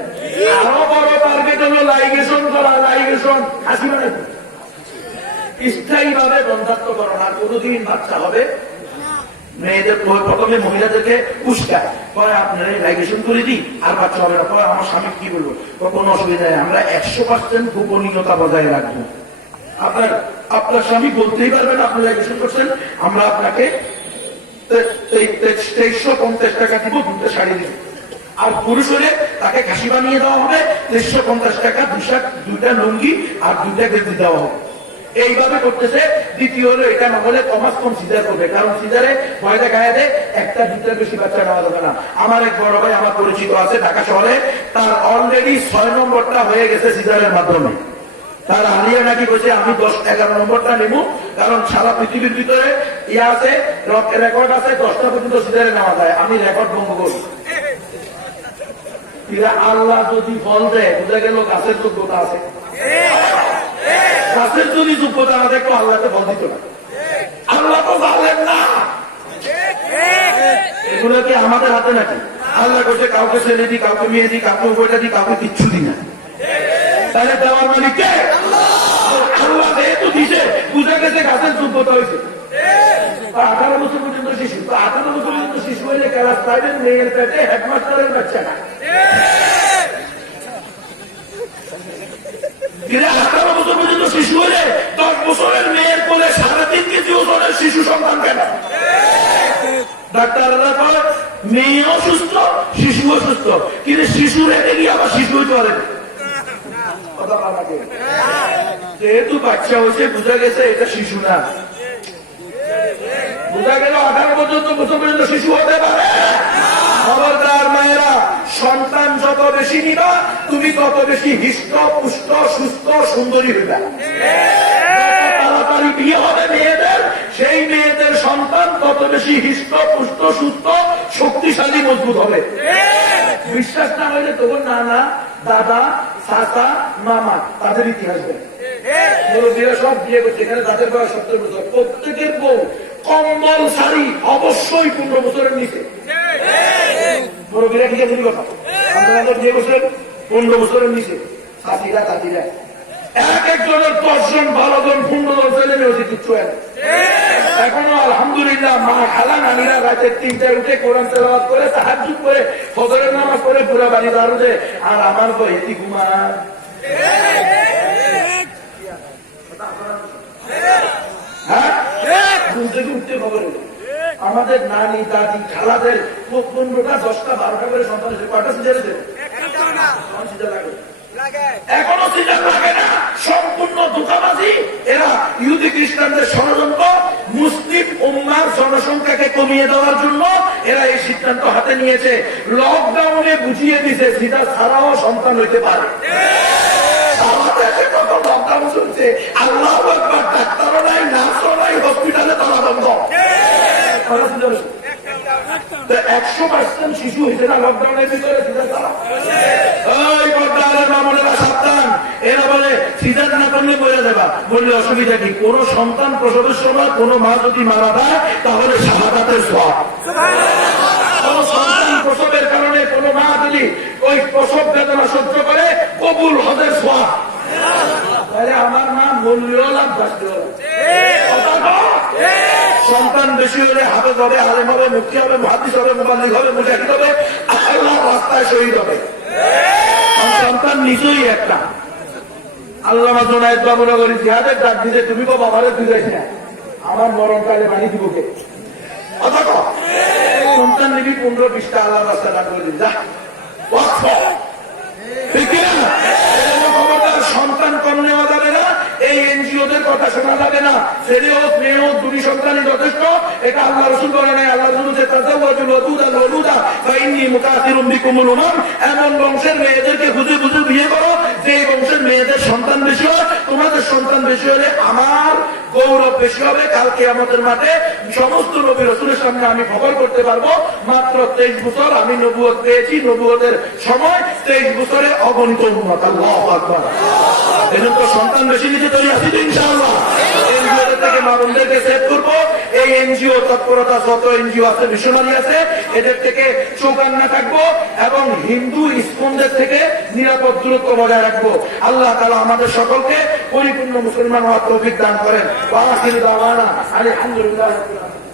আরো বড় টার্গেট হলো লাইগেশন করা, লাইগেশন হাসি মানে স্থায়ী ভাবে বন্ধাত্মকরণ। আর কোনদিন বাচ্চা হবে মেয়েদের প্রথমে মহিলাদেরকে উস্কায়, পরে আপনারা লাইগেশন করে দিই আর বাচ্চা হবে না। পরে আমার স্বামী কি বলবো, কোনো অসুবিধা নেই, আমরা 100% গোপনীয়তা বজায় রাখবো। আপনার স্বামী বলতেই পারবেন আপনি লাইগেশন করছেন, আমরা আপনাকে 2350 টাকা দিব, দুটো শাড়ি দিব। আর পুরুষ হলে তাকে খাসি বানিয়ে দেওয়া হবে, 350 টাকা, দুইটা লুঙ্গি আর দুইটা গেঞ্জি দেওয়া হবে। এইভাবে করতেছে। দ্বিতীয় হলো এটা না হলে কমাস কম সিজার করবে, কারণ সিজারে ভয় দেখায় দেয় একটা দুটার বেশি বাচ্চা নেওয়া যাবে না। আমার এক বড় ভাই আমার পরিচিত আছে ঢাকা শহরে, তার অলরেডি 6 নম্বরটা হয়ে গেছে সিজারের মাধ্যমে। তার আলিয়া নাকি বলছে আমি 10-11 নম্বরটা নেব, কারণ সারা পৃথিবীর ভিতরে ইয়ে আছে, রেকর্ড আছে 10টা পর্যন্ত সিজারে নেওয়া যায়। আমি রেকর্ড ভঙ্গ করি। আল্লাহ যদি ফল দেয় বোঝা গেল গাছের যোগ্যতা আছে। গাছের যদি যোগ্যতা না দেখতো আল্লাহকে ফল দিত না। আল্লাহ তো জানেন না, এগুলো কি আমাদের হাতে নাকি? আল্লাহ করছে কাউকে ছেলে দিই, কাউকে মেয়ে দিই, কাউকে উপরে দিই, কাউকে কিচ্ছু দিই না। তাহলে দেওয়ার মালিক কে? আল্লাহ যেহেতু দিছে বুঝা গেছে গাছের যোগ্যতা হয়েছে। 18 বছর পর্যন্ত শিশু, 18 বছর পর্যন্ত শিশু হইলে ক্লাস 5 মেয়ের পেটে হেডমাস্টারের বাচ্চা না। 18 বছর পর্যন্ত শিশু হলে 10 বছরের মেয়ের কোলে 3.5 কেজি ওজনের শিশু সন্তান কেন? ডাক্তাররা কয় মেয়ে অসুস্থ, শিশু অসুস্থ, কিন্তু শিশু রেখে গিয়ে আবার শিশু হইতে পারে। যেহেতু বাচ্চা হয়েছে বুঝা গেছে এটা শিশু না। বোঝা গেল 18 বছর পর্যন্ত শিশু হতে পারে। খবরদার মায়েরা, সন্তান যত বেশি নিবা তুমি তত বেশি হৃষ্ট পুষ্ট সুস্থ সুন্দরী হইবা। তাড়াতাড়ি বিয়ে হবে মেয়েদের, সেই মেয়েদের সন্তান তত বেশি হৃষ্ট পুষ্ট সুস্থ শক্তিশালী মজবুত হবে। বিশ্বাস না হইলে তখন নানা দাদা চাচা মামা তাদের ইতিহাস দেয়। মুরব্বীরা সব বিয়ে করছে, এখানে তাদের বয়স 70 বছর, প্রত্যেকের বউ কম্বল শাড়ি অবশ্যই 15 বছরের নিচে। মুরব্বীরা ঠিক আছে কথা, আপনারা বিয়ে করছেন 15 বছরের নিচে। চাচিরা চাচিরা এক একজনের 10 জন 12 জন 15 জন ছেলে মেয়ে হচ্ছে কিচ্ছু। এখনো আলহামদুলিল্লাহ মা খালা নানিরা রাতের 3টায় উঠে কোরআন তেলাওয়াত করে তাহাজ্জুদ করে ফজরের নামাজ করে পুরা বাড়ি দাঁড়াতে, আর আমার বইতি ঘুমান। হ্যাঁ ঘুমতে ঘুমতে খবর হলো আমাদের নানি দাদি খালাদের 15টা 10টা 12টা করে সন্তান, কয়টা সিজারে দেবে? এখনো সিজন লাগে না, সম্পূর্ণ ধোঁকাবাজি। এরা ইহুদি খ্রিস্টানদের ষড়যন্ত্র, মুসলিম উম্মার জনসংখ্যাকে কমিয়ে দেওয়ার জন্য এরা এই সিদ্ধান্ত হাতে নিয়েছে। লকডাউনে বুঝিয়ে দিছে সিধা ছাড়াও সন্তান হইতে পারে। সারা দেশে কত লকডাউন চলছে, আল্লাহু আকবার, ডাক্তারও নাই, নার্সও নাই, হসপিটালে তালা বন্ধ। 100% শিশু হয়েছে না লকডাউনের ভিতরে সিধা ছাড়া। ওই পর্দার মামুনেরা সাবধান, এরা বলে সিজার না করলে বলে দেবা, বললে অসুবিধা কি? কোন সন্তান প্রসবের সময় কোন মা যদি মারা যায় তাহলে শাহাদাতের সওয়াব। কোন সন্তান প্রসবের কারণে কোন মা যদি ওই প্রসব বেদনা সহ্য করে কবুল হজের সওয়াব। তাহলে আমার মা মূল্যও লাভ, বাঁচতেও লাভ। সন্তান বেশি হলে হাফেজ হবে, আলেম হবে, মুফতি হবে, মুহাদ্দিস হবে, মুবাল্লিগ হবে, মুজাহিদ হবে, আল্লাহর রাস্তায় শহীদ হবে। সন্তান নিজেই একটা। আল্লামা জুনায়েদ বাবুনগরী জিহাদের ডাক দিতে তুমি তো বাবারে দিলে না, আমার মরণকালে বাণী দিব কে? অথচ সন্তান নিবি 15-20টা আল্লাহর রাস্তায় ডাক করে দিন, যা ওয়াকফ। ঠিক না? খবরদার সন্তান কম নেওয়া যাবে না, এই এনজিওদের কথা শোনা যাবে না। ছেলে হোক মেয়ে হোক, দুটি সন্তানই যথেষ্ট। এটা আল্লাহ রসুল করে নাই। আল্লাহ রসুল এমন বংশের মেয়েদেরকে বুঝে বুঝে বিয়ে করো যে বংশের মেয়েদের সন্তান বেশি হয়, তোমাদের সন্তান বেশি হলে আমার গৌরব বেশি হবে। কালকে আমাদের মাঠে সমস্ত নবী রসুলের সামনে আমি খবর করতে পারবো মাত্র 23 বছর আমি নবুয়ত পেয়েছি। নবুয়তের সময় 23 বছরে অগণিত উম্মত। আল্লাহু আকবার। এজন্য সন্তান বেশি নিতে তৈরি আছি তো ইনশাআল্লাহ। এনজিওদের থেকে মা বোনদেরকে সেভ করবো। এই এনজিও তৎপরতা যত এনজিও আছে, মিশনারি আছে, এদের থেকে চৌকান্না থাকবো এবং হিন্দু ইসকনদের থেকে নিরাপদ দূরত্ব বজায় রাখবো। আল্লাহ তাআলা আমাদের সকলকে পরিপূর্ণ মুসলমান হওয়ার তৌফিক দান করেন। ওয়া আখিরু দাওয়ানা আলহামদুলিল্লাহি রাব্বিল আলামিন।